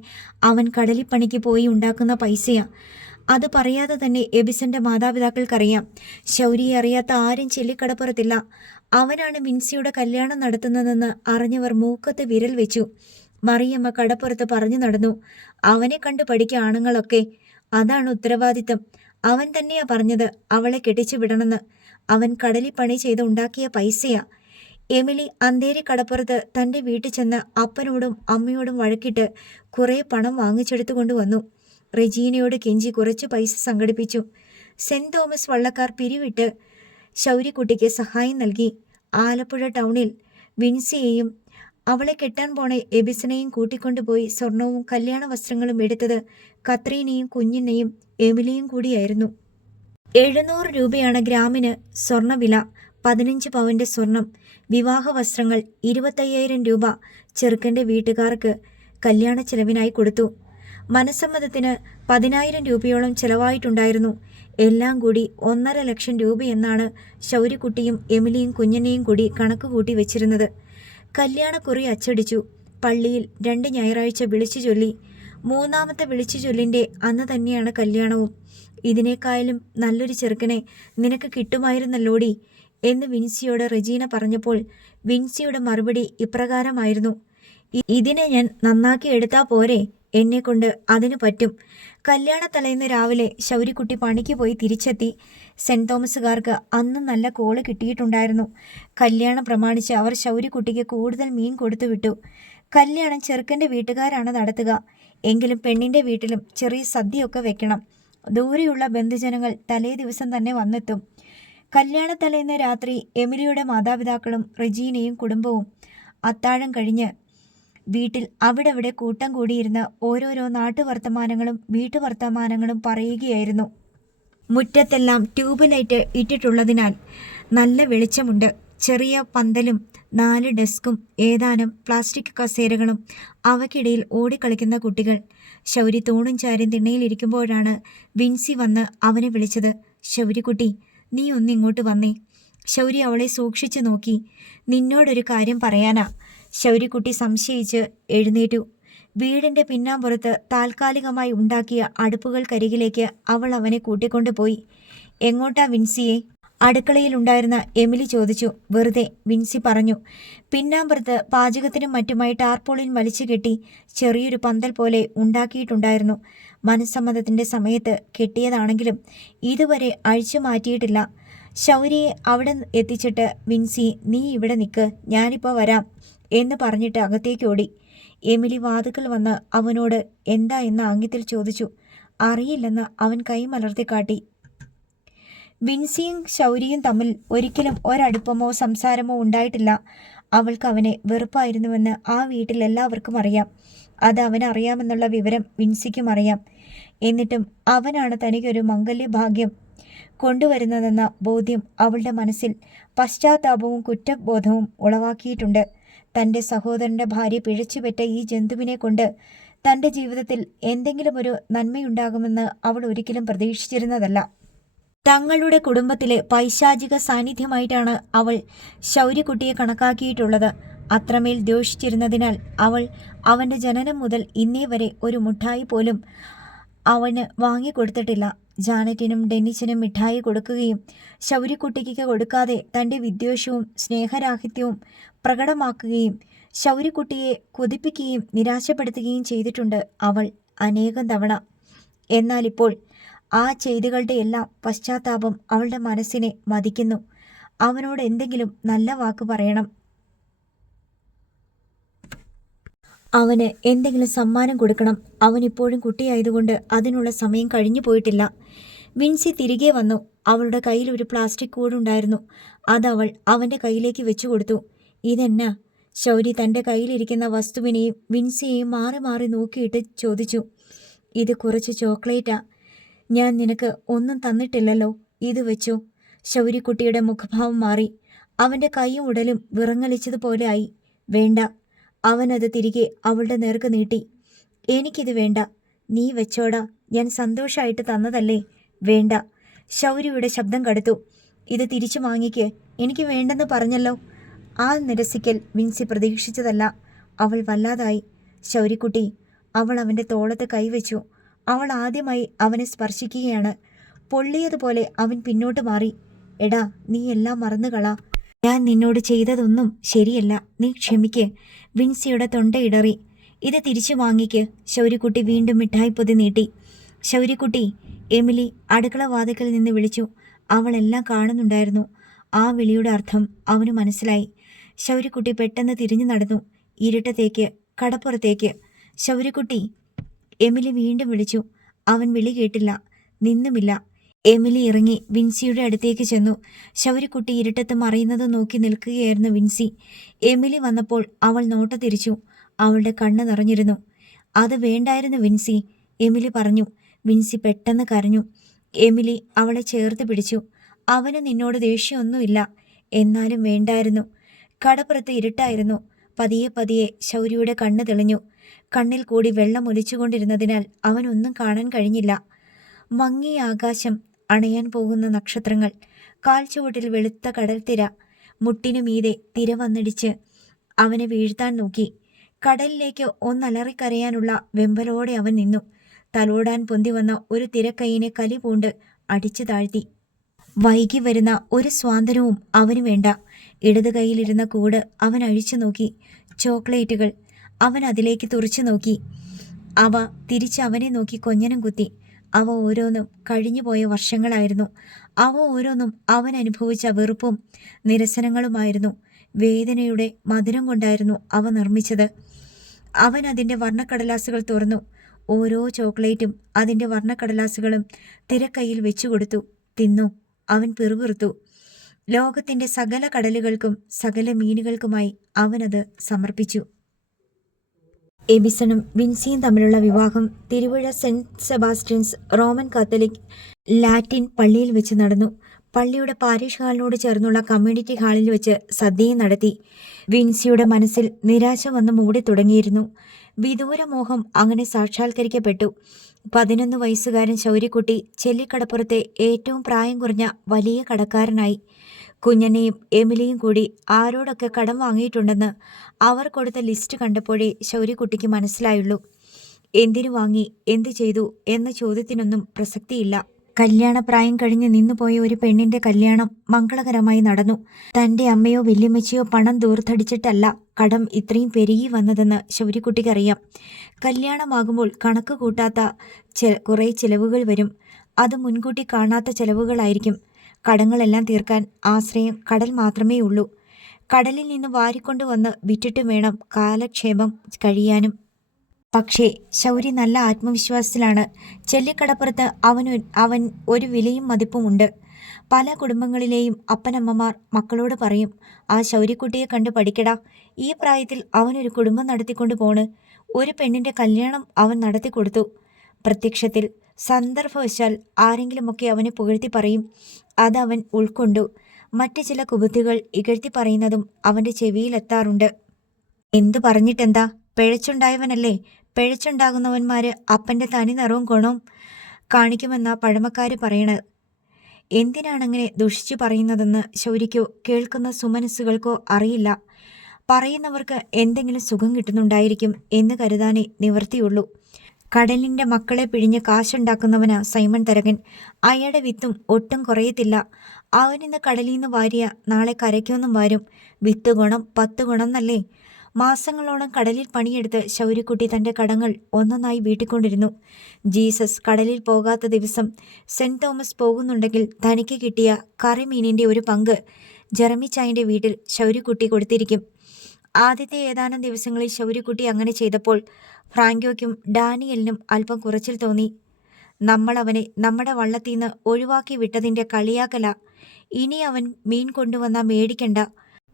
അവൻ കടലിപ്പണിക്ക് പോയി ഉണ്ടാക്കുന്ന പൈസയാ. അത് പറയാതെ തന്നെ എബിസന്റെ മാതാപിതാക്കൾക്കറിയാം. ശൗര്യയെ അറിയാത്ത ആരും ചെല്ലിക്കടപ്പുറത്തില്ല. അവനാണ് വിൻസിയുടെ കല്യാണം നടത്തുന്നതെന്ന് അറിഞ്ഞവർ മൂക്കത്ത് വിരൽ വെച്ചു. മറിയമ്മ കടപ്പുറത്ത് പറഞ്ഞു നടന്നു. അവനെ കണ്ടു പഠിക്കുക ആണുങ്ങളൊക്കെ. അതാണ് ഉത്തരവാദിത്തം. അവൻ തന്നെയാ പറഞ്ഞത് അവളെ കെട്ടിച്ചു വിടണമെന്ന്. അവൻ കടലിൽ പണി ചെയ്ത് ഉണ്ടാക്കിയ പൈസയാ. എമിലി അന്തേരി കടപ്പുറത്ത് തൻ്റെ വീട്ടിൽ ചെന്ന് അപ്പനോടും അമ്മയോടും വഴക്കിട്ട് കുറേ പണം വാങ്ങിച്ചെടുത്തു കൊണ്ടുവന്നു. റെജീനയോട് കെഞ്ചി കുറച്ച് പൈസ സംഘടിപ്പിച്ചു. സെന്റ് തോമസ് വള്ളക്കാർ പിരിവിട്ട് ശൗര്യക്കുട്ടിക്ക് സഹായം നൽകി. ആലപ്പുഴ ടൗണിൽ വിൻസിയെയും അവളെ കെട്ടാൻ പോണെ എബിസനെയും കൂട്ടിക്കൊണ്ടുപോയി സ്വർണവും കല്യാണ വസ്ത്രങ്ങളും എടുത്തത് കത്രീനയും കുഞ്ഞിനെയും എമിലിയും കൂടിയായിരുന്നു. 700 രൂപയാണ് ഗ്രാമിന് സ്വർണ്ണവില. 15 പവന്റെ സ്വർണം. വിവാഹ വസ്ത്രങ്ങൾ 25,000 രൂപ ചെറുക്കൻ്റെ വീട്ടുകാർക്ക് കല്യാണ ചെലവിനായി കൊടുത്തു. മനസ്സമ്മതത്തിന് 10,000 രൂപയോളം ചെലവായിട്ടുണ്ടായിരുന്നു. എല്ലാം കൂടി 1.5 ലക്ഷം രൂപയെന്നാണ് ശൗര്യക്കുട്ടിയും എമിലിയും കുഞ്ഞനെയും കൂടി കണക്ക് കൂട്ടി വെച്ചിരുന്നത്. കല്യാണക്കുറി അച്ചടിച്ചു. പള്ളിയിൽ 2 ഞായറാഴ്ച വിളിച്ചു ചൊല്ലി. 3-ാമത്തെ വിളിച്ചു ചൊല്ലിൻ്റെ അന്ന് തന്നെയാണ് കല്യാണവും. ഇതിനേക്കാളും നല്ലൊരു ചെറുക്കനെ നിനക്ക് കിട്ടുമായിരുന്നല്ലോടി എന്ന് വിൻസിയോട് റെജീന പറഞ്ഞപ്പോൾ വിൻസിയുടെ മറുപടി ഇപ്രകാരമായിരുന്നു. ഇതിനെ ഞാൻ നന്നാക്കി എടുത്താ പോരെ? എന്നെക്കൊണ്ട് അതിന് പറ്റും. കല്യാണത്തലേന്ന് രാവിലെ ശൗര്യക്കുട്ടി പണിക്ക് പോയി തിരിച്ചെത്തി. സെന്റ് തോമസുകാർക്ക് അന്ന് നല്ല കോള് കിട്ടിയിട്ടുണ്ടായിരുന്നു. കല്യാണം പ്രമാണിച്ച് അവർ ശൗര്യക്കുട്ടിക്ക് കൂടുതൽ മീൻ കൊടുത്തു വിട്ടു. കല്യാണം ചെറുക്കൻ്റെ വീട്ടുകാരാണ് നടത്തുക. എങ്കിലും പെണ്ണിൻ്റെ വീട്ടിലും ചെറിയ സദ്യയൊക്കെ വെക്കണം. ദൂരെയുള്ള ബന്ധുജനങ്ങൾ തലേ ദിവസം തന്നെ വന്നെത്തും. കല്യാണത്തലേന്ന് രാത്രി എമിലിയുടെ മാതാപിതാക്കളും റെജീനയും കുടുംബവും അത്താഴം കഴിഞ്ഞ് വീട്ടിൽ അവിടെവിടെ കൂട്ടം കൂടിയിരുന്ന് ഓരോരോ നാട്ടുവർത്തമാനങ്ങളും വീട്ടുവർത്തമാനങ്ങളും പറയുകയായിരുന്നു. മുറ്റത്തെല്ലാം ട്യൂബ് ലൈറ്റ് ഇട്ടിട്ടുള്ളതിനാൽ നല്ല വെളിച്ചമുണ്ട്. ചെറിയ പന്തലും 4 ഡെസ്കും ഏതാനും പ്ലാസ്റ്റിക് കസേരകളും അവയ്ക്കിടയിൽ ഓടിക്കളിക്കുന്ന കുട്ടികൾ. ശൗരി തൂണും ചാരും തിണ്ണയിലിരിക്കുമ്പോഴാണ് വിൻസി വന്ന് അവനെ വിളിച്ചത്. ശൗര്യക്കുട്ടി, നീ ഒന്നിങ്ങോട്ട് വന്നേ. ശൗരി അവളെ സൂക്ഷിച്ചു നോക്കി. നിന്നോടൊരു കാര്യം പറയാനാ. ശൗര്യക്കുട്ടി സംശയിച്ച് എഴുന്നേറ്റു. വീടിൻ്റെ പിന്നാമ്പുറത്ത് താൽക്കാലികമായി ഉണ്ടാക്കിയ അടുപ്പുകൾക്കരികിലേക്ക് അവൾ അവനെ കൂട്ടിക്കൊണ്ടുപോയി. എങ്ങോട്ടാ വിൻസിയെ? അടുക്കളയിലുണ്ടായിരുന്ന എമിലി ചോദിച്ചു. വെറുതെ, വിൻസി പറഞ്ഞു. പിന്നാമ്പുറത്ത് പാചകത്തിനും മറ്റുമായി ടാർപോളിൻ വലിച്ചു കെട്ടി ചെറിയൊരു പന്തൽ പോലെ ഉണ്ടാക്കിയിട്ടുണ്ടായിരുന്നു. മനസ്സമ്മതത്തിൻ്റെ സമയത്ത് കെട്ടിയതാണെങ്കിലും ഇതുവരെ അഴിച്ചു മാറ്റിയിട്ടില്ല. ശൗര്യയെ അവിടെ എത്തിച്ചിട്ട് വിൻസി, നീ ഇവിടെ നിൽക്ക്, ഞാനിപ്പോൾ വരാം എന്ന് പറഞ്ഞിട്ട് അകത്തേക്ക് ഓടി. എമിലി വാതുക്കൽ വന്ന് അവനോട് എന്താ എന്ന് ആംഗ്യത്തിൽ ചോദിച്ചു. അറിയില്ലെന്ന് അവൻ കൈ മലർത്തിക്കാട്ടി. വിൻസിയും ശൗര്യയും തമ്മിൽ ഒരിക്കലും ഒരടുപ്പമോ സംസാരമോ ഉണ്ടായിട്ടില്ല. അവൾക്ക് അവനെ വെറുപ്പായിരുന്നുവെന്ന് ആ വീട്ടിൽ എല്ലാവർക്കും അറിയാം. അത് അവനറിയാമെന്നുള്ള വിവരം വിൻസിക്കും അറിയാം. എന്നിട്ടും അവനാണ് തനിക്കൊരു മംഗല്യഭാഗ്യം കൊണ്ടുവരുന്നതെന്ന ബോധ്യം അവളുടെ മനസ്സിൽ പശ്ചാത്താപവും കുറ്റബോധവും ഉളവാക്കിയിട്ടുണ്ട്. തൻ്റെ സഹോദരൻ്റെ ഭാര്യ പിഴച്ചുപെറ്റ ഈ ജന്തുവിനെ കൊണ്ട് തൻ്റെ ജീവിതത്തിൽ എന്തെങ്കിലും ഒരു നന്മയുണ്ടാകുമെന്ന് അവൾ ഒരിക്കലും പ്രതീക്ഷിച്ചിരുന്നതല്ല. തങ്ങളുടെ കുടുംബത്തിലെ പൈശാചിക സാന്നിധ്യമായിട്ടാണ് അവൾ ശൗര്യക്കുട്ടിയെ കണക്കാക്കിയിട്ടുള്ളത്. അത്രമേൽ ദ്വേഷിച്ചിരുന്നതിനാൽ അവൾ അവൻ്റെ ജനനം മുതൽ ഇന്നേ വരെ ഒരു മുട്ടായി പോലും അവന് വാങ്ങിക്കൊടുത്തിട്ടില്ല. ജാനറ്റിനും ഡെന്നിസിനും മിഠായി കൊടുക്കുകയും ശൗര്യക്കുട്ടിക്ക് കൊടുക്കാതെ തൻ്റെ വിദ്വേഷവും സ്നേഹരാഹിത്യവും പ്രകടമാക്കുകയും ശൗര്യക്കുട്ടിയെ കൊതിപ്പിക്കുകയും നിരാശപ്പെടുത്തുകയും ചെയ്തിട്ടുണ്ട് അവൾ അനേകം തവണ. എന്നാലിപ്പോൾ ആ ചെയ്തികളുടെ എല്ലാം പശ്ചാത്താപം അവളുടെ മനസ്സിനെ മതിക്കുന്നു. അവനോട് എന്തെങ്കിലും നല്ല വാക്ക് പറയണം. അവന് എന്തെങ്കിലും സമ്മാനം കൊടുക്കണം. അവനിപ്പോഴും കുട്ടിയായതുകൊണ്ട് അതിനുള്ള സമയം കഴിഞ്ഞു പോയിട്ടില്ല. വിൻസി തിരികെ വന്നു. അവളുടെ കയ്യിൽ ഒരു പ്ലാസ്റ്റിക് കൂടുണ്ടായിരുന്നു. അതവൾ അവൻ്റെ കയ്യിലേക്ക് വെച്ചു കൊടുത്തു. ഇതെന്നാ? ശൗരി തൻ്റെ കയ്യിലിരിക്കുന്ന വസ്തുവിനെയും വിൻസിയെയും മാറി മാറി നോക്കിയിട്ട് ചോദിച്ചു. ഇത് കുറച്ച് ചോക്ലേറ്റാ. ഞാൻ നിനക്ക് ഒന്നും തന്നിട്ടില്ലല്ലോ, ഇത് വെച്ചോ. ശൗര്യക്കുട്ടിയുടെ മുഖഭാവം മാറി. അവൻ്റെ കൈയും ഉടലും വിറങ്ങലിച്ചതുപോലെ ആയി. വേണ്ട. അവനത് തിരികെ അവളുടെ നേർക്ക് നീട്ടി. എനിക്കിത് വേണ്ട, നീ വെച്ചോടാ, ഞാൻ സന്തോഷമായിട്ട് തന്നതല്ലേ. വേണ്ട. ശൗര്യയുടെ ശബ്ദം കടുത്തു. ഇത് തിരിച്ചു വാങ്ങിക്ക്, എനിക്ക് വേണ്ടെന്ന് പറഞ്ഞല്ലോ. ആ നിരസിക്കൽ വിൻസി പ്രതീക്ഷിച്ചതല്ല. അവൾ വല്ലാതായി. ശൗര്യക്കുട്ടി. അവൾ അവൻ്റെ തോളത്ത് കൈവച്ചു. അവൾ ആദ്യമായി അവനെ സ്പർശിക്കുകയാണ്. പൊള്ളിയതുപോലെ അവൻ പിന്നോട്ട് മാറി. എടാ, നീ എല്ലാം മറന്നുകളാ. ഞാൻ നിന്നോട് ചെയ്തതൊന്നും ശരിയല്ല, നീ ക്ഷമിക്ക്. വിൻസിയുടെ തൊണ്ടയിടറി. ഇത് തിരിച്ചു വാങ്ങിക്ക്. ശൗര്യക്കുട്ടി വീണ്ടും മിഠായി പൊതി നീട്ടി. ശൗര്യക്കുട്ടി, എമിലി അടുക്കള വാതിക്കൽ നിന്ന് വിളിച്ചു. അവളെല്ലാം കാണുന്നുണ്ടായിരുന്നു. ആ വിളിയുടെ അർത്ഥം അവന് മനസ്സിലായി. ശൗര്യക്കുട്ടി പെട്ടെന്ന് തിരിഞ്ഞു നടന്നു. ഇരുട്ടത്തേക്ക്, കടപ്പുറത്തേക്ക്. ശൗര്യക്കുട്ടി, എമിലി വീണ്ടും വിളിച്ചു. അവൻ വിളി കേട്ടില്ല, നിന്നുമില്ല. എമിലി ഇറങ്ങി വിൻസിയുടെ അടുത്തേക്ക് ചെന്നു. ശൗര്യക്കുട്ടി ഇരുട്ടത്ത് മറയുന്നത് നോക്കി നിൽക്കുകയായിരുന്നു വിൻസി. എമിലി വന്നപ്പോൾ അവൾ നോട്ട തിരിച്ചു. അവളുടെ കണ്ണ് നിറഞ്ഞിരുന്നു. അത് വേണ്ടായിരുന്നു വിൻസി, എമിലി പറഞ്ഞു. വിൻസി പെട്ടെന്ന് കരഞ്ഞു. എമിലി അവളെ ചേർത്ത് പിടിച്ചു. അവന് നിന്നോട് ദേഷ്യമൊന്നുമില്ല, എന്നാലും വേണ്ടായിരുന്നു. കടപ്പുറത്ത് ഇരുട്ടായിരുന്നു. പതിയെ പതിയെ ശൗര്യയുടെ കണ്ണ് തെളിഞ്ഞു. കണ്ണിൽ കൂടി വെള്ളം ഒലിച്ചുകൊണ്ടിരുന്നതിനാൽ അവനൊന്നും കാണാൻ കഴിഞ്ഞില്ല. മങ്ങിയ ആകാശം, അണയാൻ പോകുന്ന നക്ഷത്രങ്ങൾ, കാൽച്ചുവട്ടിൽ വെളുത്ത കടൽത്തിര. മുട്ടിനു മീതെ തിര വന്നിടിച്ച് അവനെ വീഴ്ത്താൻ നോക്കി. കടലിലേക്ക് ഒന്നലറിക്കരയാനുള്ള വെമ്പലോടെ അവൻ നിന്നു. തലോടാൻ പൊന്തി വന്ന ഒരു തിരക്കൈയിനെ കലി പൂണ്ട് അടിച്ചു താഴ്ത്തി. വൈകി വരുന്ന ഒരു സ്വാതന്ത്ര്യവും അവന് വേണ്ട. ഇടത് കൈയിലിരുന്ന കൂട് അവൻ അഴിച്ചു നോക്കി. ചോക്ലേറ്റുകൾ. അവൻ അതിലേക്ക് തുറച്ചു നോക്കി. അവ തിരിച്ച് അവനെ നോക്കി കൊഞ്ഞനം കുത്തി. അവ ഓരോന്നും കഴിഞ്ഞുപോയ വർഷങ്ങളായിരുന്നു. അവ ഓരോന്നും അവൻ അനുഭവിച്ച വെറുപ്പും നിരസനങ്ങളുമായിരുന്നു. വേദനയുടെ മധുരം കൊണ്ടായിരുന്നു അവ നിർമ്മിച്ചത്. അവൻ അതിൻ്റെ വർണ്ണക്കടലാസുകൾ തുറന്നു. ഓരോ ചോക്ലേറ്റും അതിൻ്റെ വർണ്ണക്കടലാസുകളും തിരക്കൈയിൽ വെച്ചുകൊടുത്തു. തിന്നു. അവൻ പിറുപിറുത്തു. ലോകത്തിൻ്റെ സകല കടലുകൾക്കും സകല മീനുകൾക്കുമായി അവനത് സമർപ്പിച്ചു. എബിസണും വിൻസിയും തമ്മിലുള്ള വിവാഹം തിരുവഴ Saint Sebastian's Roman Catholic Latin പള്ളിയിൽ വെച്ച് നടന്നു. പള്ളിയുടെ പാരിഷ് ഹാളിനോട് ചേർന്നുള്ള കമ്മ്യൂണിറ്റി ഹാളിൽ വെച്ച് സദ്യയും നടത്തി. വിൻസിയുടെ മനസ്സിൽ നിരാശ വന്ന് മൂടി തുടങ്ങിയിരുന്നു. വിദൂരമോഹം അങ്ങനെ സാക്ഷാത്കരിക്കപ്പെട്ടു. 11 വയസ്സുകാരൻ ശൗര്യക്കുട്ടി ചെല്ലിക്കടപ്പുറത്തെ ഏറ്റവും പ്രായം കുറഞ്ഞ വലിയ കടക്കാരനായി. കുഞ്ഞനെയും എമിലിയും കൂടി ആരോടൊക്കെ കടം വാങ്ങിയിട്ടുണ്ടെന്ന് അവർ കൊടുത്ത ലിസ്റ്റ് കണ്ടപ്പോഴേ ശൗര്യക്കുട്ടിക്ക് മനസ്സിലായുള്ളൂ. എന്തിനു വാങ്ങി, എന്തു ചെയ്തു എന്ന ചോദ്യത്തിനൊന്നും പ്രസക്തിയില്ല. കല്യാണപ്രായം കഴിഞ്ഞ് നിന്നുപോയ ഒരു പെണ്ണിന്റെ കല്യാണം മംഗളകരമായി നടന്നു. തൻ്റെ അമ്മയോ വല്യമ്മച്ചിയോ പണം ദൂർത്തടിച്ചിട്ടല്ല കടം ഇത്രയും പെരുകി വന്നതെന്ന് ശൗര്യക്കുട്ടിക്കറിയാം. കല്യാണമാകുമ്പോൾ കണക്ക് കൂട്ടാത്ത കുറേ ചിലവുകൾ വരും. അത് മുൻകൂട്ടി കാണാത്ത ചിലവുകളായിരിക്കും. കടങ്ങളെല്ലാം തീർക്കാൻ ആശ്രയം കടൽ മാത്രമേ ഉള്ളൂ. കടലിൽ നിന്ന് വാരിക്കൊണ്ടുവന്ന് വിറ്റിട്ട് വേണം കാലക്ഷേപം കഴിയാനും. പക്ഷേ ശൗരി നല്ല ആത്മവിശ്വാസത്തിലാണ്. ചെല്ലിക്കടപ്പുറത്ത് അവൻ ഒരു വിലയും മതിപ്പുമുണ്ട്. പല കുടുംബങ്ങളിലെയും അപ്പനമ്മമാർ മക്കളോട് പറയും, ആ ശൗര്യക്കുട്ടിയെ കണ്ട് പഠിക്കടാ, ഈ പ്രായത്തിൽ അവനൊരു കുടുംബം നടത്തിക്കൊണ്ട് പോണ്. ഒരു പെണ്ണിൻ്റെ കല്യാണം അവൻ നടത്തി കൊടുത്തു. പ്രത്യക്ഷത്തിൽ സന്ദർഭവശാൽ ആരെങ്കിലുമൊക്കെ അവനെ പുകഴ്ത്തി പറയും. അതവൻ ഉൾക്കൊണ്ടു. മറ്റ് ചില കുബുദ്ധികൾ ഇകഴ്ത്തി പറയുന്നതും അവൻ്റെ ചെവിയിലെത്താറുണ്ട്. എന്തു പറഞ്ഞിട്ടെന്താ, പിഴച്ചുണ്ടായവനല്ലേ. പിഴച്ചുണ്ടാകുന്നവന്മാർ അപ്പൻ്റെ തനി നിറവും ഗുണവും കാണിക്കുമെന്നാ പഴമക്കാർ പറയണത്. എന്തിനാണങ്ങനെ ദുഷിച്ചു പറയുന്നതെന്ന് ശൗരിക്കോ കേൾക്കുന്ന സുമനസ്സുകൾക്കോ അറിയില്ല. പറയുന്നവർക്ക് എന്തെങ്കിലും സുഖം കിട്ടുന്നുണ്ടായിരിക്കും എന്ന് കരുതാനേ നിവർത്തിയുള്ളൂ. കടലിൻ്റെ മക്കളെ പിഴിഞ്ഞ് കാശുണ്ടാക്കുന്നവനാ സൈമൺ തരകൻ. അയാളുടെ വിത്തും ഒട്ടും കുറയത്തില്ല. അവനിന്ന് കടലിൽ നിന്ന് വാരിയ നാളെ കരയ്ക്കൊന്നും വാരും. വിത്ത് ഗുണം 10 ഗുണം എന്നല്ലേ. മാസങ്ങളോളം കടലിൽ പണിയെടുത്ത് ശൗര്യക്കുട്ടി തൻ്റെ കടങ്ങൾ ഒന്നൊന്നായി വീട്ടിക്കൊണ്ടിരുന്നു. ജീസസ് കടലിൽ പോകാത്ത ദിവസം സെൻറ് തോമസ് പോകുന്നുണ്ടെങ്കിൽ തനിക്ക് കിട്ടിയ കറിമീനിൻ്റെ ഒരു പങ്ക് ജെറമിച്ചായൻ്റെ വീട്ടിൽ ശൗര്യക്കുട്ടി കൊടുത്തിരിക്കും. ആദ്യത്തെ ഏതാനും ദിവസങ്ങളിൽ ശൗര്യക്കുട്ടി അങ്ങനെ ചെയ്തപ്പോൾ ഫ്രാങ്കോയ്ക്കും ഡാനിയലിനും അല്പം കുറച്ചിൽ തോന്നി. നമ്മളവനെ നമ്മുടെ വള്ളത്തിൽ നിന്ന് ഒഴിവാക്കി വിട്ടതിൻ്റെ കളിയാക്കല. ഇനി അവൻ മീൻ കൊണ്ടുവന്നാൽ മേടിക്കണ്ട.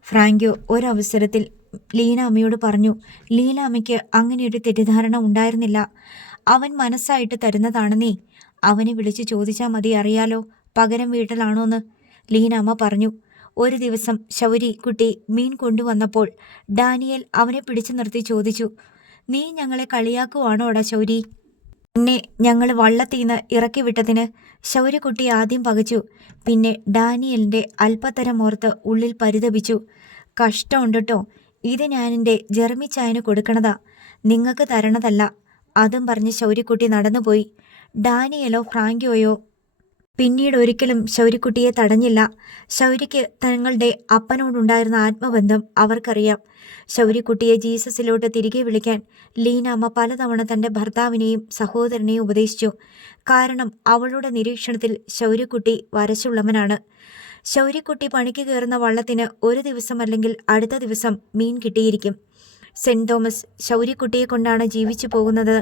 ഫ്രാങ്കോ ഒരവസരത്തിൽ ലീന അമ്മയോട് പറഞ്ഞു. ലീന അമ്മയ്ക്ക് അങ്ങനെയൊരു തെറ്റിദ്ധാരണ ഉണ്ടായിരുന്നില്ല. അവൻ മനസ്സായിട്ട് തരുന്നതാണെന്നേ. അവനെ വിളിച്ചു ചോദിച്ചാൽ മതി, അറിയാലോ പകരം വീട്ടലാണോന്ന്. ലീന അമ്മ പറഞ്ഞു. ഒരു ദിവസം ശൗര്യക്കുട്ടി മീൻ കൊണ്ടുവന്നപ്പോൾ ഡാനിയൽ അവനെ പിടിച്ചു നിർത്തി ചോദിച്ചു, നീ ഞങ്ങളെ കളിയാക്കുവാണോടാ ശൗരി? എന്നെ ഞങ്ങൾ വള്ളത്തിൽ നിന്ന് ഇറക്കി വിട്ടതിന്? ശൗര്യക്കുട്ടി ആദ്യം പകച്ചു. പിന്നെ ഡാനിയലിൻ്റെ അല്പത്തരം ഓർത്ത് ഉള്ളിൽ പരിതപിച്ചു. കഷ്ടമുണ്ട് കേട്ടോ, ഇത് ഞാനെൻ്റെ ജെറമിച്ചായന് കൊടുക്കണതാ, നിങ്ങൾക്ക് തരണതല്ല. അതും പറഞ്ഞ് ശൗര്യക്കുട്ടി നടന്നുപോയി. ഡാനിയലോ ഫ്രാങ്കോയോ പിന്നീട് ഒരിക്കലും ശൗര്യക്കുട്ടിയെ തടഞ്ഞില്ല. ശൗര്യയ്ക്ക് തങ്ങളുടെ അപ്പനോടുണ്ടായിരുന്ന ആത്മബന്ധം അവർക്കറിയാം. ശൗര്യക്കുട്ടിയെ ജീസസിലോട്ട് തിരികെ വിളിക്കാൻ ലീനാമ്മ പലതവണ തൻ്റെ ഭർത്താവിനെയും സഹോദരനെയും ഉപദേശിച്ചു. കാരണം അവളുടെ നിരീക്ഷണത്തിൽ ശൗര്യക്കുട്ടി വരച്ചുള്ളവനാണ്. ശൗര്യക്കുട്ടി പണിക്ക് കയറുന്ന വള്ളത്തിന് ഒരു ദിവസം അല്ലെങ്കിൽ അടുത്ത ദിവസം മീൻ കിട്ടിയിരിക്കും. സെൻറ് തോമസ് ശൗര്യക്കുട്ടിയെ കൊണ്ടാണ് ജീവിച്ചു പോകുന്നത്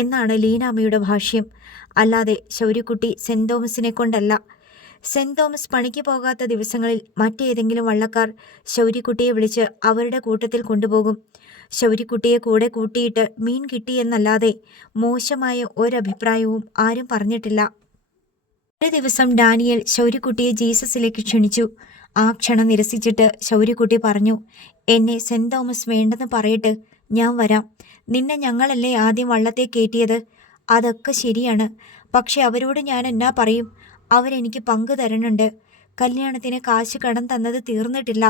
എന്നാണ് ലീനാമ്മയുടെ ഭാഷ്യം. അല്ലാതെ ശൗര്യക്കുട്ടി സെൻറ് തോമസിനെ കൊണ്ടല്ല. സെൻറ് തോമസ് പണിക്ക് പോകാത്ത ദിവസങ്ങളിൽ മറ്റേതെങ്കിലും വള്ളക്കാർ ശൗര്യക്കുട്ടിയെ വിളിച്ച് അവരുടെ കൂട്ടത്തിൽ കൊണ്ടുപോകും. ശൗര്യക്കുട്ടിയെ കൂടെ കൂട്ടിയിട്ട് മീൻ കിട്ടിയെന്നല്ലാതെ മോശമായ ഒരഭിപ്രായവും ആരും പറഞ്ഞിട്ടില്ല. ഒരു ദിവസം ഡാനിയൽ ശൗര്യക്കുട്ടിയെ ജീസസിലേക്ക് ക്ഷണിച്ചു. ആ ക്ഷണം നിരസിച്ചിട്ട് ശൗര്യക്കുട്ടി പറഞ്ഞു, എന്നെ സെൻറ് തോമസ് വേണ്ടെന്ന് പറയട്ട്, ഞാൻ വരാം. നിന്നെ ഞങ്ങളല്ലേ ആദ്യം വള്ളത്തെ കയറ്റിയത്. അതൊക്കെ ശരിയാണ്. പക്ഷെ അവരോട് ഞാൻ എന്നാ പറയും? അവരെനിക്ക് പങ്ക് തരണുണ്ട്. കല്യാണത്തിന് കാശ് കടം തന്നത് തീർന്നിട്ടില്ല.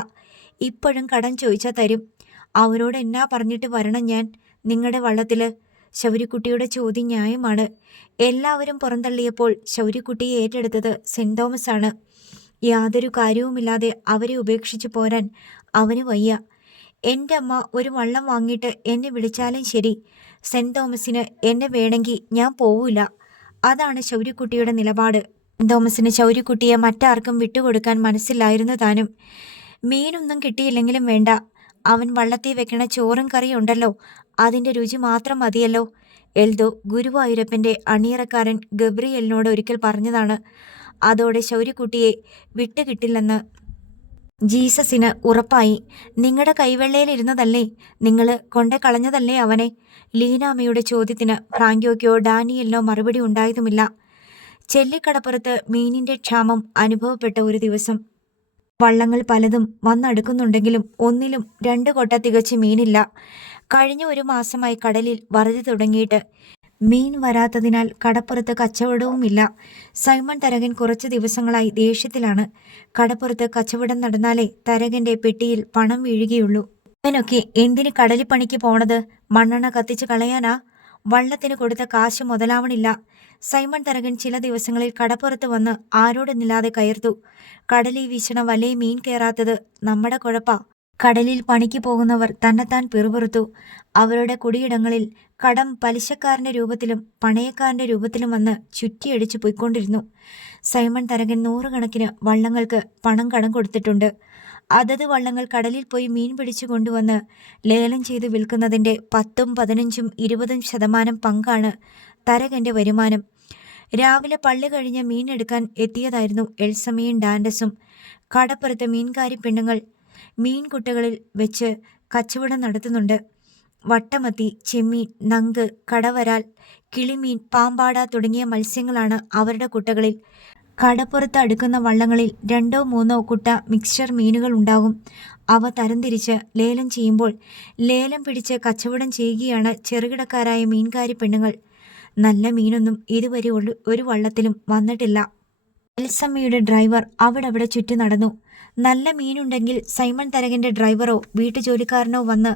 ഇപ്പോഴും കടം ചോദിച്ചാൽ തരും. അവരോട് എന്നാ പറഞ്ഞിട്ട് വരണം ഞാൻ നിങ്ങളുടെ വള്ളത്തിൽ? ശൗര്യക്കുട്ടിയുടെ ചോദ്യം ന്യായമാണ്. എല്ലാവരും പുറന്തള്ളിയപ്പോൾ ശൗര്യക്കുട്ടിയെ ഏറ്റെടുത്തത് സെൻറ് തോമസ് ആണ്. യാതൊരു കാര്യവുമില്ലാതെ അവരെ ഉപേക്ഷിച്ചു പോരാൻ അവന് വയ്യ. എൻ്റെ അമ്മ ഒരു വള്ളം വാങ്ങിയിട്ട് എന്നെ വിളിച്ചാലും ശരി, സെൻറ് തോമസിന് എന്നെ വേണമെങ്കിൽ ഞാൻ പോവില്ല. അതാണ് ശൗര്യക്കുട്ടിയുടെ നിലപാട്. സെൻറ് തോമസിന് ശൗര്യക്കുട്ടിയെ മറ്റാർക്കും വിട്ടുകൊടുക്കാൻ മനസ്സിലായിരുന്നു താനും. മീനൊന്നും കിട്ടിയില്ലെങ്കിലും വേണ്ട, അവൻ വള്ളത്തിൽ വെക്കണ ചോറും കറിയും ഉണ്ടല്ലോ, അതിൻ്റെ രുചി മാത്രം മതിയല്ലോ. എൽദോ ഗുരുവായൂരപ്പൻ്റെ അണിയറക്കാരൻ ഗബ്രിയേലിനോട് ഒരിക്കൽ പറഞ്ഞതാണ്. അതോടെ ശൗര്യക്കുട്ടിയെ വിട്ടുകിട്ടില്ലെന്ന് ജീസസിന് ഉറപ്പായി. നിങ്ങളുടെ കൈവെള്ളയിലിരുന്നതല്ലേ, നിങ്ങൾ കൊണ്ടേ കളഞ്ഞതല്ലേ അവനെ? ലീനാമ്മയുടെ ചോദ്യത്തിന് ഫ്രാങ്കോയ്ക്കോ ഡാനിയലിനോ മറുപടി ഉണ്ടായതുമില്ല. ചെല്ലിക്കടപ്പുറത്ത് മീനിൻ്റെ ക്ഷാമം അനുഭവപ്പെട്ട ഒരു ദിവസം വള്ളങ്ങൾ പലതും വന്നടുക്കുന്നുണ്ടെങ്കിലും ഒന്നിലും 2 കൊട്ട തികച്ച് മീനില്ല. കഴിഞ്ഞ ഒരു മാസമായി കടലിൽ വറുതി തുടങ്ങിയിട്ട് മീൻ വരാത്തതിനാൽ കടപ്പുറത്ത് കച്ചവടവുമില്ല. സൈമൺ തരകൻ കുറച്ച് ദിവസങ്ങളായി ദേഷ്യത്തിലാണ്. കടപ്പുറത്ത് കച്ചവടം നടന്നാലേ തരകൻ്റെ പെട്ടിയിൽ പണം വീഴുകയുള്ളൂ. അവനൊക്കെ എന്തിന് കടലിൽ പണിക്ക് പോണത്? മണ്ണെണ്ണ കത്തിച്ച് കളയാനാ? വള്ളത്തിന് കൊടുത്ത കാശ് മുതലാവണില്ല. സൈമൺ തരകൻ ചില ദിവസങ്ങളിൽ കടപ്പുറത്ത് വന്ന് ആരോടൊന്നില്ലാതെ കയർത്തു. കടലിൽ വീശണ വലയെ മീൻ കയറാത്തത് നമ്മുടെ കുഴപ്പാ. കടലിൽ പണിക്ക് പോകുന്നവർ തന്നെത്താൻ പിറുപിറുത്തു. അവരുടെ കുടിയിടങ്ങളിൽ കടം പലിശക്കാരൻ്റെ രൂപത്തിലും പണയക്കാരൻ്റെ രൂപത്തിലും വന്ന് ചുറ്റിയടിച്ചു പോയിക്കൊണ്ടിരുന്നു. സൈമൺ തരകൻ 100 കണക്കിന് വള്ളങ്ങൾക്ക് പണം കടം കൊടുത്തിട്ടുണ്ട്. അതത് വള്ളങ്ങൾ കടലിൽ പോയി മീൻ പിടിച്ചു കൊണ്ടുവന്ന് ലേലം ചെയ്ത് വിൽക്കുന്നതിൻ്റെ 10, 15, 20% പങ്കാണ് തരകൻ്റെ വരുമാനം. രാവിലെ പള്ളി കഴിഞ്ഞ് മീനെടുക്കാൻ എത്തിയതായിരുന്നു എൽസമ്മയും ഡാൻഡസും. കടപ്പുറത്ത് മീൻകാരി പെണ്ണുങ്ങൾ മീൻകുട്ടകളിൽ വെച്ച് കച്ചവടം നടത്തുന്നുണ്ട്. വട്ടമത്തി, ചെമ്മീൻ, നങ്ക്, കടവരാൽ, കിളിമീൻ, പാമ്പാട തുടങ്ങിയ മത്സ്യങ്ങളാണ് അവരുടെ കുട്ടകളിൽ. കടപ്പുറത്ത് അടുക്കുന്ന വള്ളങ്ങളിൽ 2-3 കുട്ട മിക്സ്ചർ മീനുകൾ ഉണ്ടാകും. അവ തരംതിരിച്ച് ലേലം ചെയ്യുമ്പോൾ ലേലം പിടിച്ച് കച്ചവടം ചെയ്യുകയാണ് ചെറുകിടക്കാരായ മീൻകാരി പെണ്ണുങ്ങൾ. നല്ല മീനൊന്നും ഇതുവരെ ഒരു വള്ളത്തിലും വന്നിട്ടില്ല. എൽസമ്മയുടെ ഡ്രൈവർ അവിടെ ചുറ്റി നടന്നു. നല്ല മീനുണ്ടെങ്കിൽ സൈമൺ തരകന്റെ ഡ്രൈവറോ വീട്ടുജോലിക്കാരനോ വന്ന്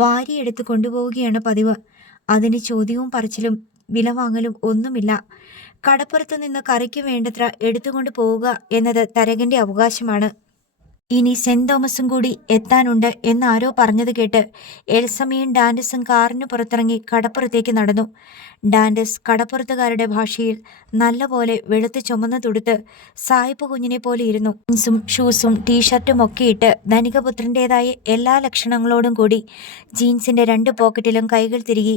വാരിയെടുത്ത് കൊണ്ടുപോവുകയാണ് പതിവ്. അതിന് ചോദ്യവും പറച്ചിലും വില വാങ്ങലും ഒന്നുമില്ല. കടപ്പുറത്തു നിന്ന് കറിക്ക് വേണ്ടത്ര എടുത്തുകൊണ്ട് പോവുക എന്നത് തരകന്റെ അവകാശമാണ്. ഇനി സെന്റ് തോമസും കൂടി എത്താനുണ്ട് എന്നാരോ പറഞ്ഞത് കേട്ട് എൽസമ്മയും ഡാൻഡസും കാറിന് പുറത്തിറങ്ങി കടപ്പുറത്തേക്ക് നടന്നു. ഡാൻഡസ് കടപ്പുറത്തുകാരുടെ ഭാഷയിൽ നല്ലപോലെ വെളുത്ത് ചുമന്ന് തുടുത്ത് സായിപ്പ് കുഞ്ഞിനെ പോലെ ഇരുന്നു. ജീൻസും ഷൂസും ടീഷർട്ടും ഒക്കെ ഇട്ട് ധനികപുത്രൻ്റെതായ എല്ലാ ലക്ഷണങ്ങളോടും കൂടി ജീൻസിന്റെ 2 പോക്കറ്റിലും കൈകൾ തിരുകി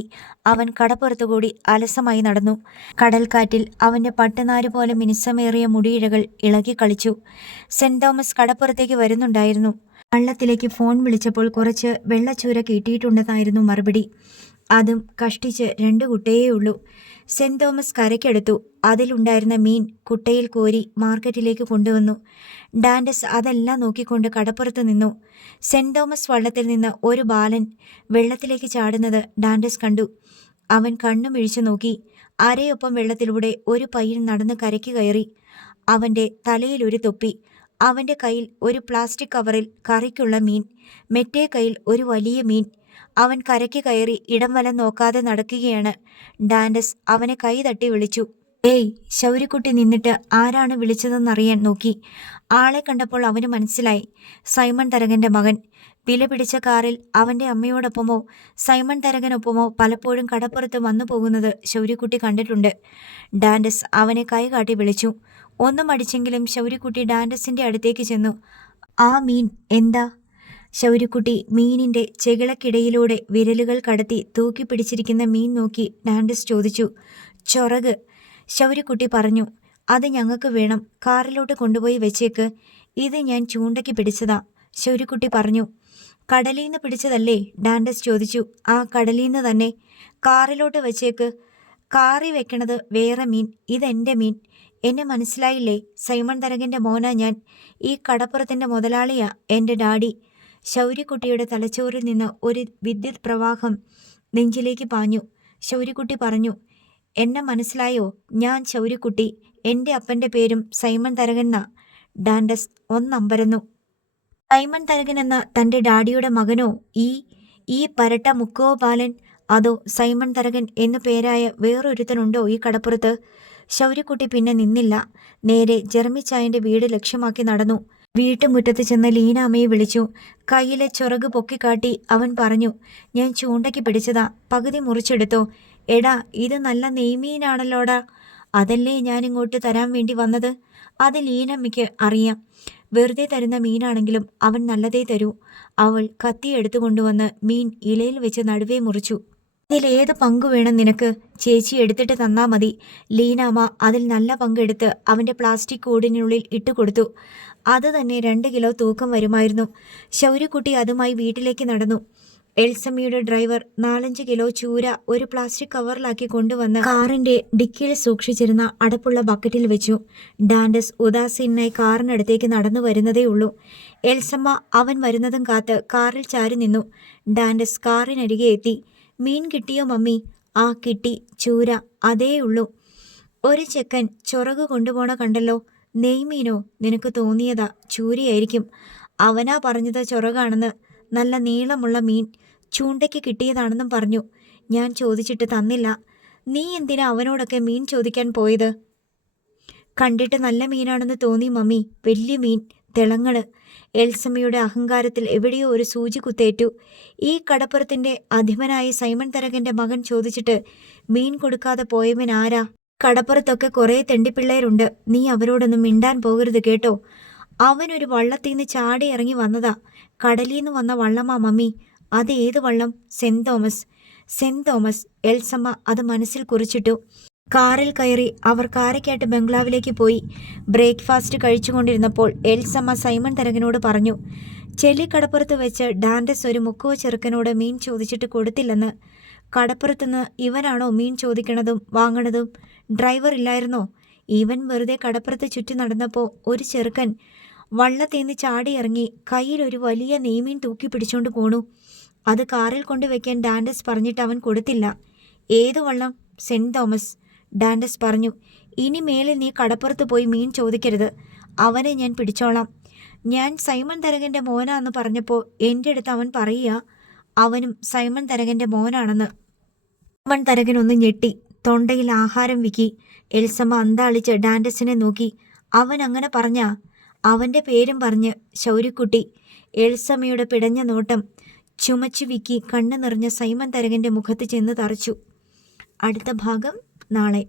അവൻ കടപ്പുറത്തുകൂടി അലസമായി നടന്നു. കടൽക്കാറ്റിൽ അവന്റെ പട്ടുനാര് പോലെ മിനുസമേറിയ മുടിയിഴകൾ ഇളകി കളിച്ചു. സെന്റ് തോമസ് കടപ്പുറത്തേക്ക് വരുന്നുണ്ടായിരുന്നു. വള്ളത്തിലേക്ക് ഫോൺ വിളിച്ചപ്പോൾ കുറച്ച് വെള്ളച്ചൂര കിട്ടിയിട്ടുണ്ടെന്നായിരുന്നു മറുപടി. അതും കഷ്ടിച്ച് 2 കുട്ടയേ ഉള്ളൂ. Saint Thomas കരയ്ക്കെടുത്തു. അതിലുണ്ടായിരുന്ന മീൻ കുട്ടയിൽ കോരി മാർക്കറ്റിലേക്ക് കൊണ്ടുവന്നു. ഡാൻഡസ് അതെല്ലാം നോക്കിക്കൊണ്ട് കടപ്പുറത്ത് നിന്നു. സെന്റ് തോമസ് വള്ളത്തിൽ നിന്ന് ഒരു ബാലൻ വെള്ളത്തിലേക്ക് ചാടുന്നത് ഡാൻഡസ് കണ്ടു. അവൻ കണ്ണുമിഴിച്ചു നോക്കി. അരയൊപ്പം വെള്ളത്തിലൂടെ ഒരു പയ്യൻ നടന്ന് കരയ്ക്ക് കയറി. അവൻ്റെ തലയിൽ ഒരു തൊപ്പി. അവൻ്റെ കയ്യിൽ ഒരു പ്ലാസ്റ്റിക് കവറിൽ കറിക്കുള്ള മീൻ, മറ്റേ കയ്യിൽ ഒരു വലിയ മീൻ. അവൻ കരയ്ക്ക് കയറി ഇടം വലം നോക്കാതെ നടക്കുകയാണ്. ഡാൻഡസ് അവനെ കൈ തട്ടി വിളിച്ചു. ഏയ്! ശൗര്യക്കുട്ടി നിന്നിട്ട് ആരാണ് വിളിച്ചതെന്നറിയാൻ നോക്കി. ആളെ കണ്ടപ്പോൾ അവന് മനസ്സിലായി, സൈമൺ തരകന്റെ മകൻ. വില പിടിച്ച കാറിൽ അവൻ്റെ അമ്മയോടൊപ്പമോ സൈമൺ തരകനൊപ്പമോ പലപ്പോഴും കടപ്പുറത്ത് വന്നു പോകുന്നത് ശൗര്യക്കുട്ടി കണ്ടിട്ടുണ്ട്. ഡാൻഡസ് അവനെ കൈ കാട്ടി വിളിച്ചു. ഒന്നും അടിച്ചെങ്കിലും ശൗര്യക്കുട്ടി ഡാൻഡസിന്റെ അടുത്തേക്ക് ചെന്നു. ആ മീൻ എന്താ? ശൗര്യക്കുട്ടി മീനിന്റെ ചെകിളക്കിടയിലൂടെ വിരലുകൾ കടത്തി തൂക്കി പിടിച്ചിരിക്കുന്ന മീൻ നോക്കി ഡാൻഡസ് ചോദിച്ചു. ചൊറക്. ശൗര്യക്കുട്ടി പറഞ്ഞു. അത് ഞങ്ങൾക്ക് വേണം, കാറിലോട്ട് കൊണ്ടുപോയി വെച്ചേക്ക്. ഇത് ഞാൻ ചൂണ്ടയ്ക്ക് പിടിച്ചതാ, ശൗര്യക്കുട്ടി പറഞ്ഞു. കടലീന്ന് പിടിച്ചതല്ലേ? ഡാൻഡസ് ചോദിച്ചു. ആ, കടലീന്ന് തന്നെ. കാറിലോട്ട് വെച്ചേക്ക്. കാറി വെക്കണത് വേറെ മീൻ, ഇതെൻ്റെ മീൻ. എന്നെ മനസ്സിലായില്ലേ? സൈമൺ തരകന്റെ മോനാ ഞാൻ. ഈ കടപ്പുറത്തിൻ്റെ മുതലാളിയാ എൻ്റെ ഡാഡി. ശൗര്യക്കുട്ടിയുടെ തലച്ചോറിൽ നിന്ന് ഒരു വിദ്യുത് പ്രവാഹം നെഞ്ചിലേക്ക് പാഞ്ഞു. ശൗര്യക്കുട്ടി പറഞ്ഞു. എന്നെ മനസ്സിലായോ? ഞാൻ ശൗര്യക്കുട്ടി. എൻ്റെ അപ്പൻ്റെ പേരും സൈമൺ തരകൻ എന്നാ. ഡാൻഡസ് ഒന്നമ്പരന്നു. സൈമൺ തരകൻ എന്ന തൻ്റെ ഡാഡിയുടെ മകനോ ഈ പരട്ട മുക്കോ ബാലൻ? അതോ സൈമൺ തരകൻ എന്നു പേരായ വേറൊരുത്തനുണ്ടോ ഈ കടപ്പുറത്ത്? ശൗര്യക്കുട്ടി പിന്നെ നിന്നില്ല. നേരെ ജെറമിച്ചായന്റെ വീട് ലക്ഷ്യമാക്കി നടന്നു. വീട്ടുമുറ്റത്ത് ചെന്ന് ലീനാമ്മയെ വിളിച്ചു. കയ്യിലെ ചൊറക് പൊക്കിക്കാട്ടി അവൻ പറഞ്ഞു. ഞാൻ ചൂണ്ടയ്ക്ക് പിടിച്ചതാ, പകുതി മുറിച്ചെടുത്തോ. എടാ, ഇത് നല്ല നെയ്മീനാണല്ലോടാ. അതല്ലേ ഞാനിങ്ങോട്ട് തരാൻ വേണ്ടി വന്നത്. അത് ലീനമ്മയ്ക്ക് അറിയാം. വെറുതെ തരുന്ന മീനാണെങ്കിലും അവൻ നല്ലതേ തരൂ. അവൾ കത്തി എടുത്തുകൊണ്ടുവന്ന് മീൻ ഇലയിൽ വെച്ച് നടുവേ മുറിച്ചു. ഇതിലേത് പങ്കു വേണം നിനക്ക്? ചേച്ചി എടുത്തിട്ട് തന്നാ മതി. ലീനാമ്മ അതിൽ നല്ല പങ്കെടുത്ത് അവൻ്റെ പ്ലാസ്റ്റിക് കൂടിനുള്ളിൽ ഇട്ടുകൊടുത്തു. അത് തന്നെ 2 കിലോ തൂക്കം വരുമായിരുന്നു. ശൗര്യക്കുട്ടി അതുമായി വീട്ടിലേക്ക് നടന്നു. എൽസമ്മയുടെ ഡ്രൈവർ 4-5 കിലോ ചൂര ഒരു പ്ലാസ്റ്റിക് കവറിലാക്കി കൊണ്ടുവന്ന് കാറിന്റെ ഡിക്കിയിൽ സൂക്ഷിച്ചിരുന്ന അടപ്പുള്ള ബക്കറ്റിൽ വെച്ചു. ഡാൻഡസ് ഉദാസീനായി കാറിനടുത്തേക്ക് നടന്നു വരുന്നതേ ഉള്ളൂ. എൽസമ്മ അവൻ വരുന്നതും കാത്ത് കാറിൽ ചാരി നിന്നു. ഡാൻഡസ് കാറിനരികെ എത്തി. മീൻ കിട്ടിയോ മമ്മി? ആ കിട്ടി, ചൂര. അതേ ഉള്ളൂ. ഒരു ചെക്കൻ ചൊറക് കൊണ്ടുപോണ കണ്ടല്ലോ. നെയ്മീനോ? നിനക്ക് തോന്നിയതാ, ചൂരയായിരിക്കും. അവനാ പറഞ്ഞത് ചൊറകാണെന്ന്. നല്ല നീളമുള്ള മീൻ, ചൂണ്ടയ്ക്ക് കിട്ടിയതാണെന്നും പറഞ്ഞു. ഞാൻ ചോദിച്ചിട്ട് തന്നില്ല. നീ എന്തിനാ അവനോടൊക്കെ മീൻ ചോദിക്കാൻ പോയത്? കണ്ടിട്ട് നല്ല മീനാണെന്ന് തോന്നി മമ്മി. വലിയ മീൻ, തിളങ്ങള്. എൽസമ്മയുടെ അഹങ്കാരത്തിൽ എവിടെയോ ഒരു സൂചി കുത്തേറ്റു. ഈ കടപ്പുറത്തിന്റെ അധിപനായ സൈമൺ തരകന്റെ മകൻ ചോദിച്ചിട്ട് മീൻ കൊടുക്കാതെ പോയവൻ ആരാ? കടപ്പുറത്തൊക്കെ കുറേ തെണ്ടിപ്പിള്ളേരുണ്ട്. നീ അവരോടൊന്നും മിണ്ടാൻ പോകരുത് കേട്ടോ. അവനൊരു വള്ളത്തീന്ന് ചാടി ഇറങ്ങി വന്നതാ. കടലീന്ന് വന്ന വള്ളമാ മമ്മി. അത് ഏത് വള്ളം? Saint Thomas. Saint Thomas. Elsamma അത് മനസ്സിൽ കുറിച്ചിട്ടു. കാറിൽ കയറി അവർ കാരക്കാട്ട് ബംഗ്ലാവിലേക്ക് പോയി. ബ്രേക്ക്ഫാസ്റ്റ് കഴിച്ചുകൊണ്ടിരുന്നപ്പോൾ എൽസമ്മ സൈമൺ തരകനോട് പറഞ്ഞു, ചെല്ലിക്കടപ്പുറത്ത് വെച്ച് ഡാൻഡസ് ഒരു മുക്കുവ ചെറുക്കനോട് മീൻ ചോദിച്ചിട്ട് കൊടുത്തില്ലെന്ന്. കടപ്പുറത്തുനിന്ന് ഇവനാണോ മീൻ ചോദിക്കണതും വാങ്ങണതും? ഡ്രൈവർ ഇല്ലായിരുന്നോ? ഇവൻ വെറുതെ കടപ്പുറത്ത് ചുറ്റി നടന്നപ്പോൾ ഒരു ചെറുക്കൻ വള്ളത്തേന്ന് ചാടിയിറങ്ങി കയ്യിൽ ഒരു വലിയ നെയ്മീൻ തൂക്കി പിടിച്ചോണ്ട് പോണു. അത് കാറിൽ കൊണ്ടുവയ്ക്കാൻ ഡാൻഡസ് പറഞ്ഞിട്ട് അവൻ കൊടുത്തില്ല. ഏത് വള്ളം? Saint Thomas. ഡാൻഡസ് പറഞ്ഞു, ഇനി മേലിൽ നീ കടപ്പുറത്ത് പോയി മീൻ ചോദിക്കരുത്. അവനെ ഞാൻ പിടിച്ചോളാം. ഞാൻ സൈമൺ തരകൻ്റെ മോനാന്ന് പറഞ്ഞപ്പോൾ എൻ്റെ അടുത്ത് അവൻ പറയുക അവനും സൈമൺ തരകൻ്റെ മോനാണെന്ന്. സൈമൺ തരകൻ ഒന്ന് ഞെട്ടി, തൊണ്ടയിൽ ആഹാരം വിക്കി. എൽസമ്മ അന്താളിച്ച് ഡാൻഡസിനെ നോക്കി. അവൻ അങ്ങനെ പറഞ്ഞാ? അവൻ്റെ പേരും പറഞ്ഞ് ശൗര്യക്കുട്ടി. എൽസമ്മയുടെ പിടഞ്ഞ നോട്ടം ചുമച്ചു വിക്കി കണ്ണു നിറഞ്ഞ സൈമൺ തരകൻ്റെ മുഖത്ത് ചെന്ന് തറച്ചു. അടുത്ത ഭാഗം നാളെ.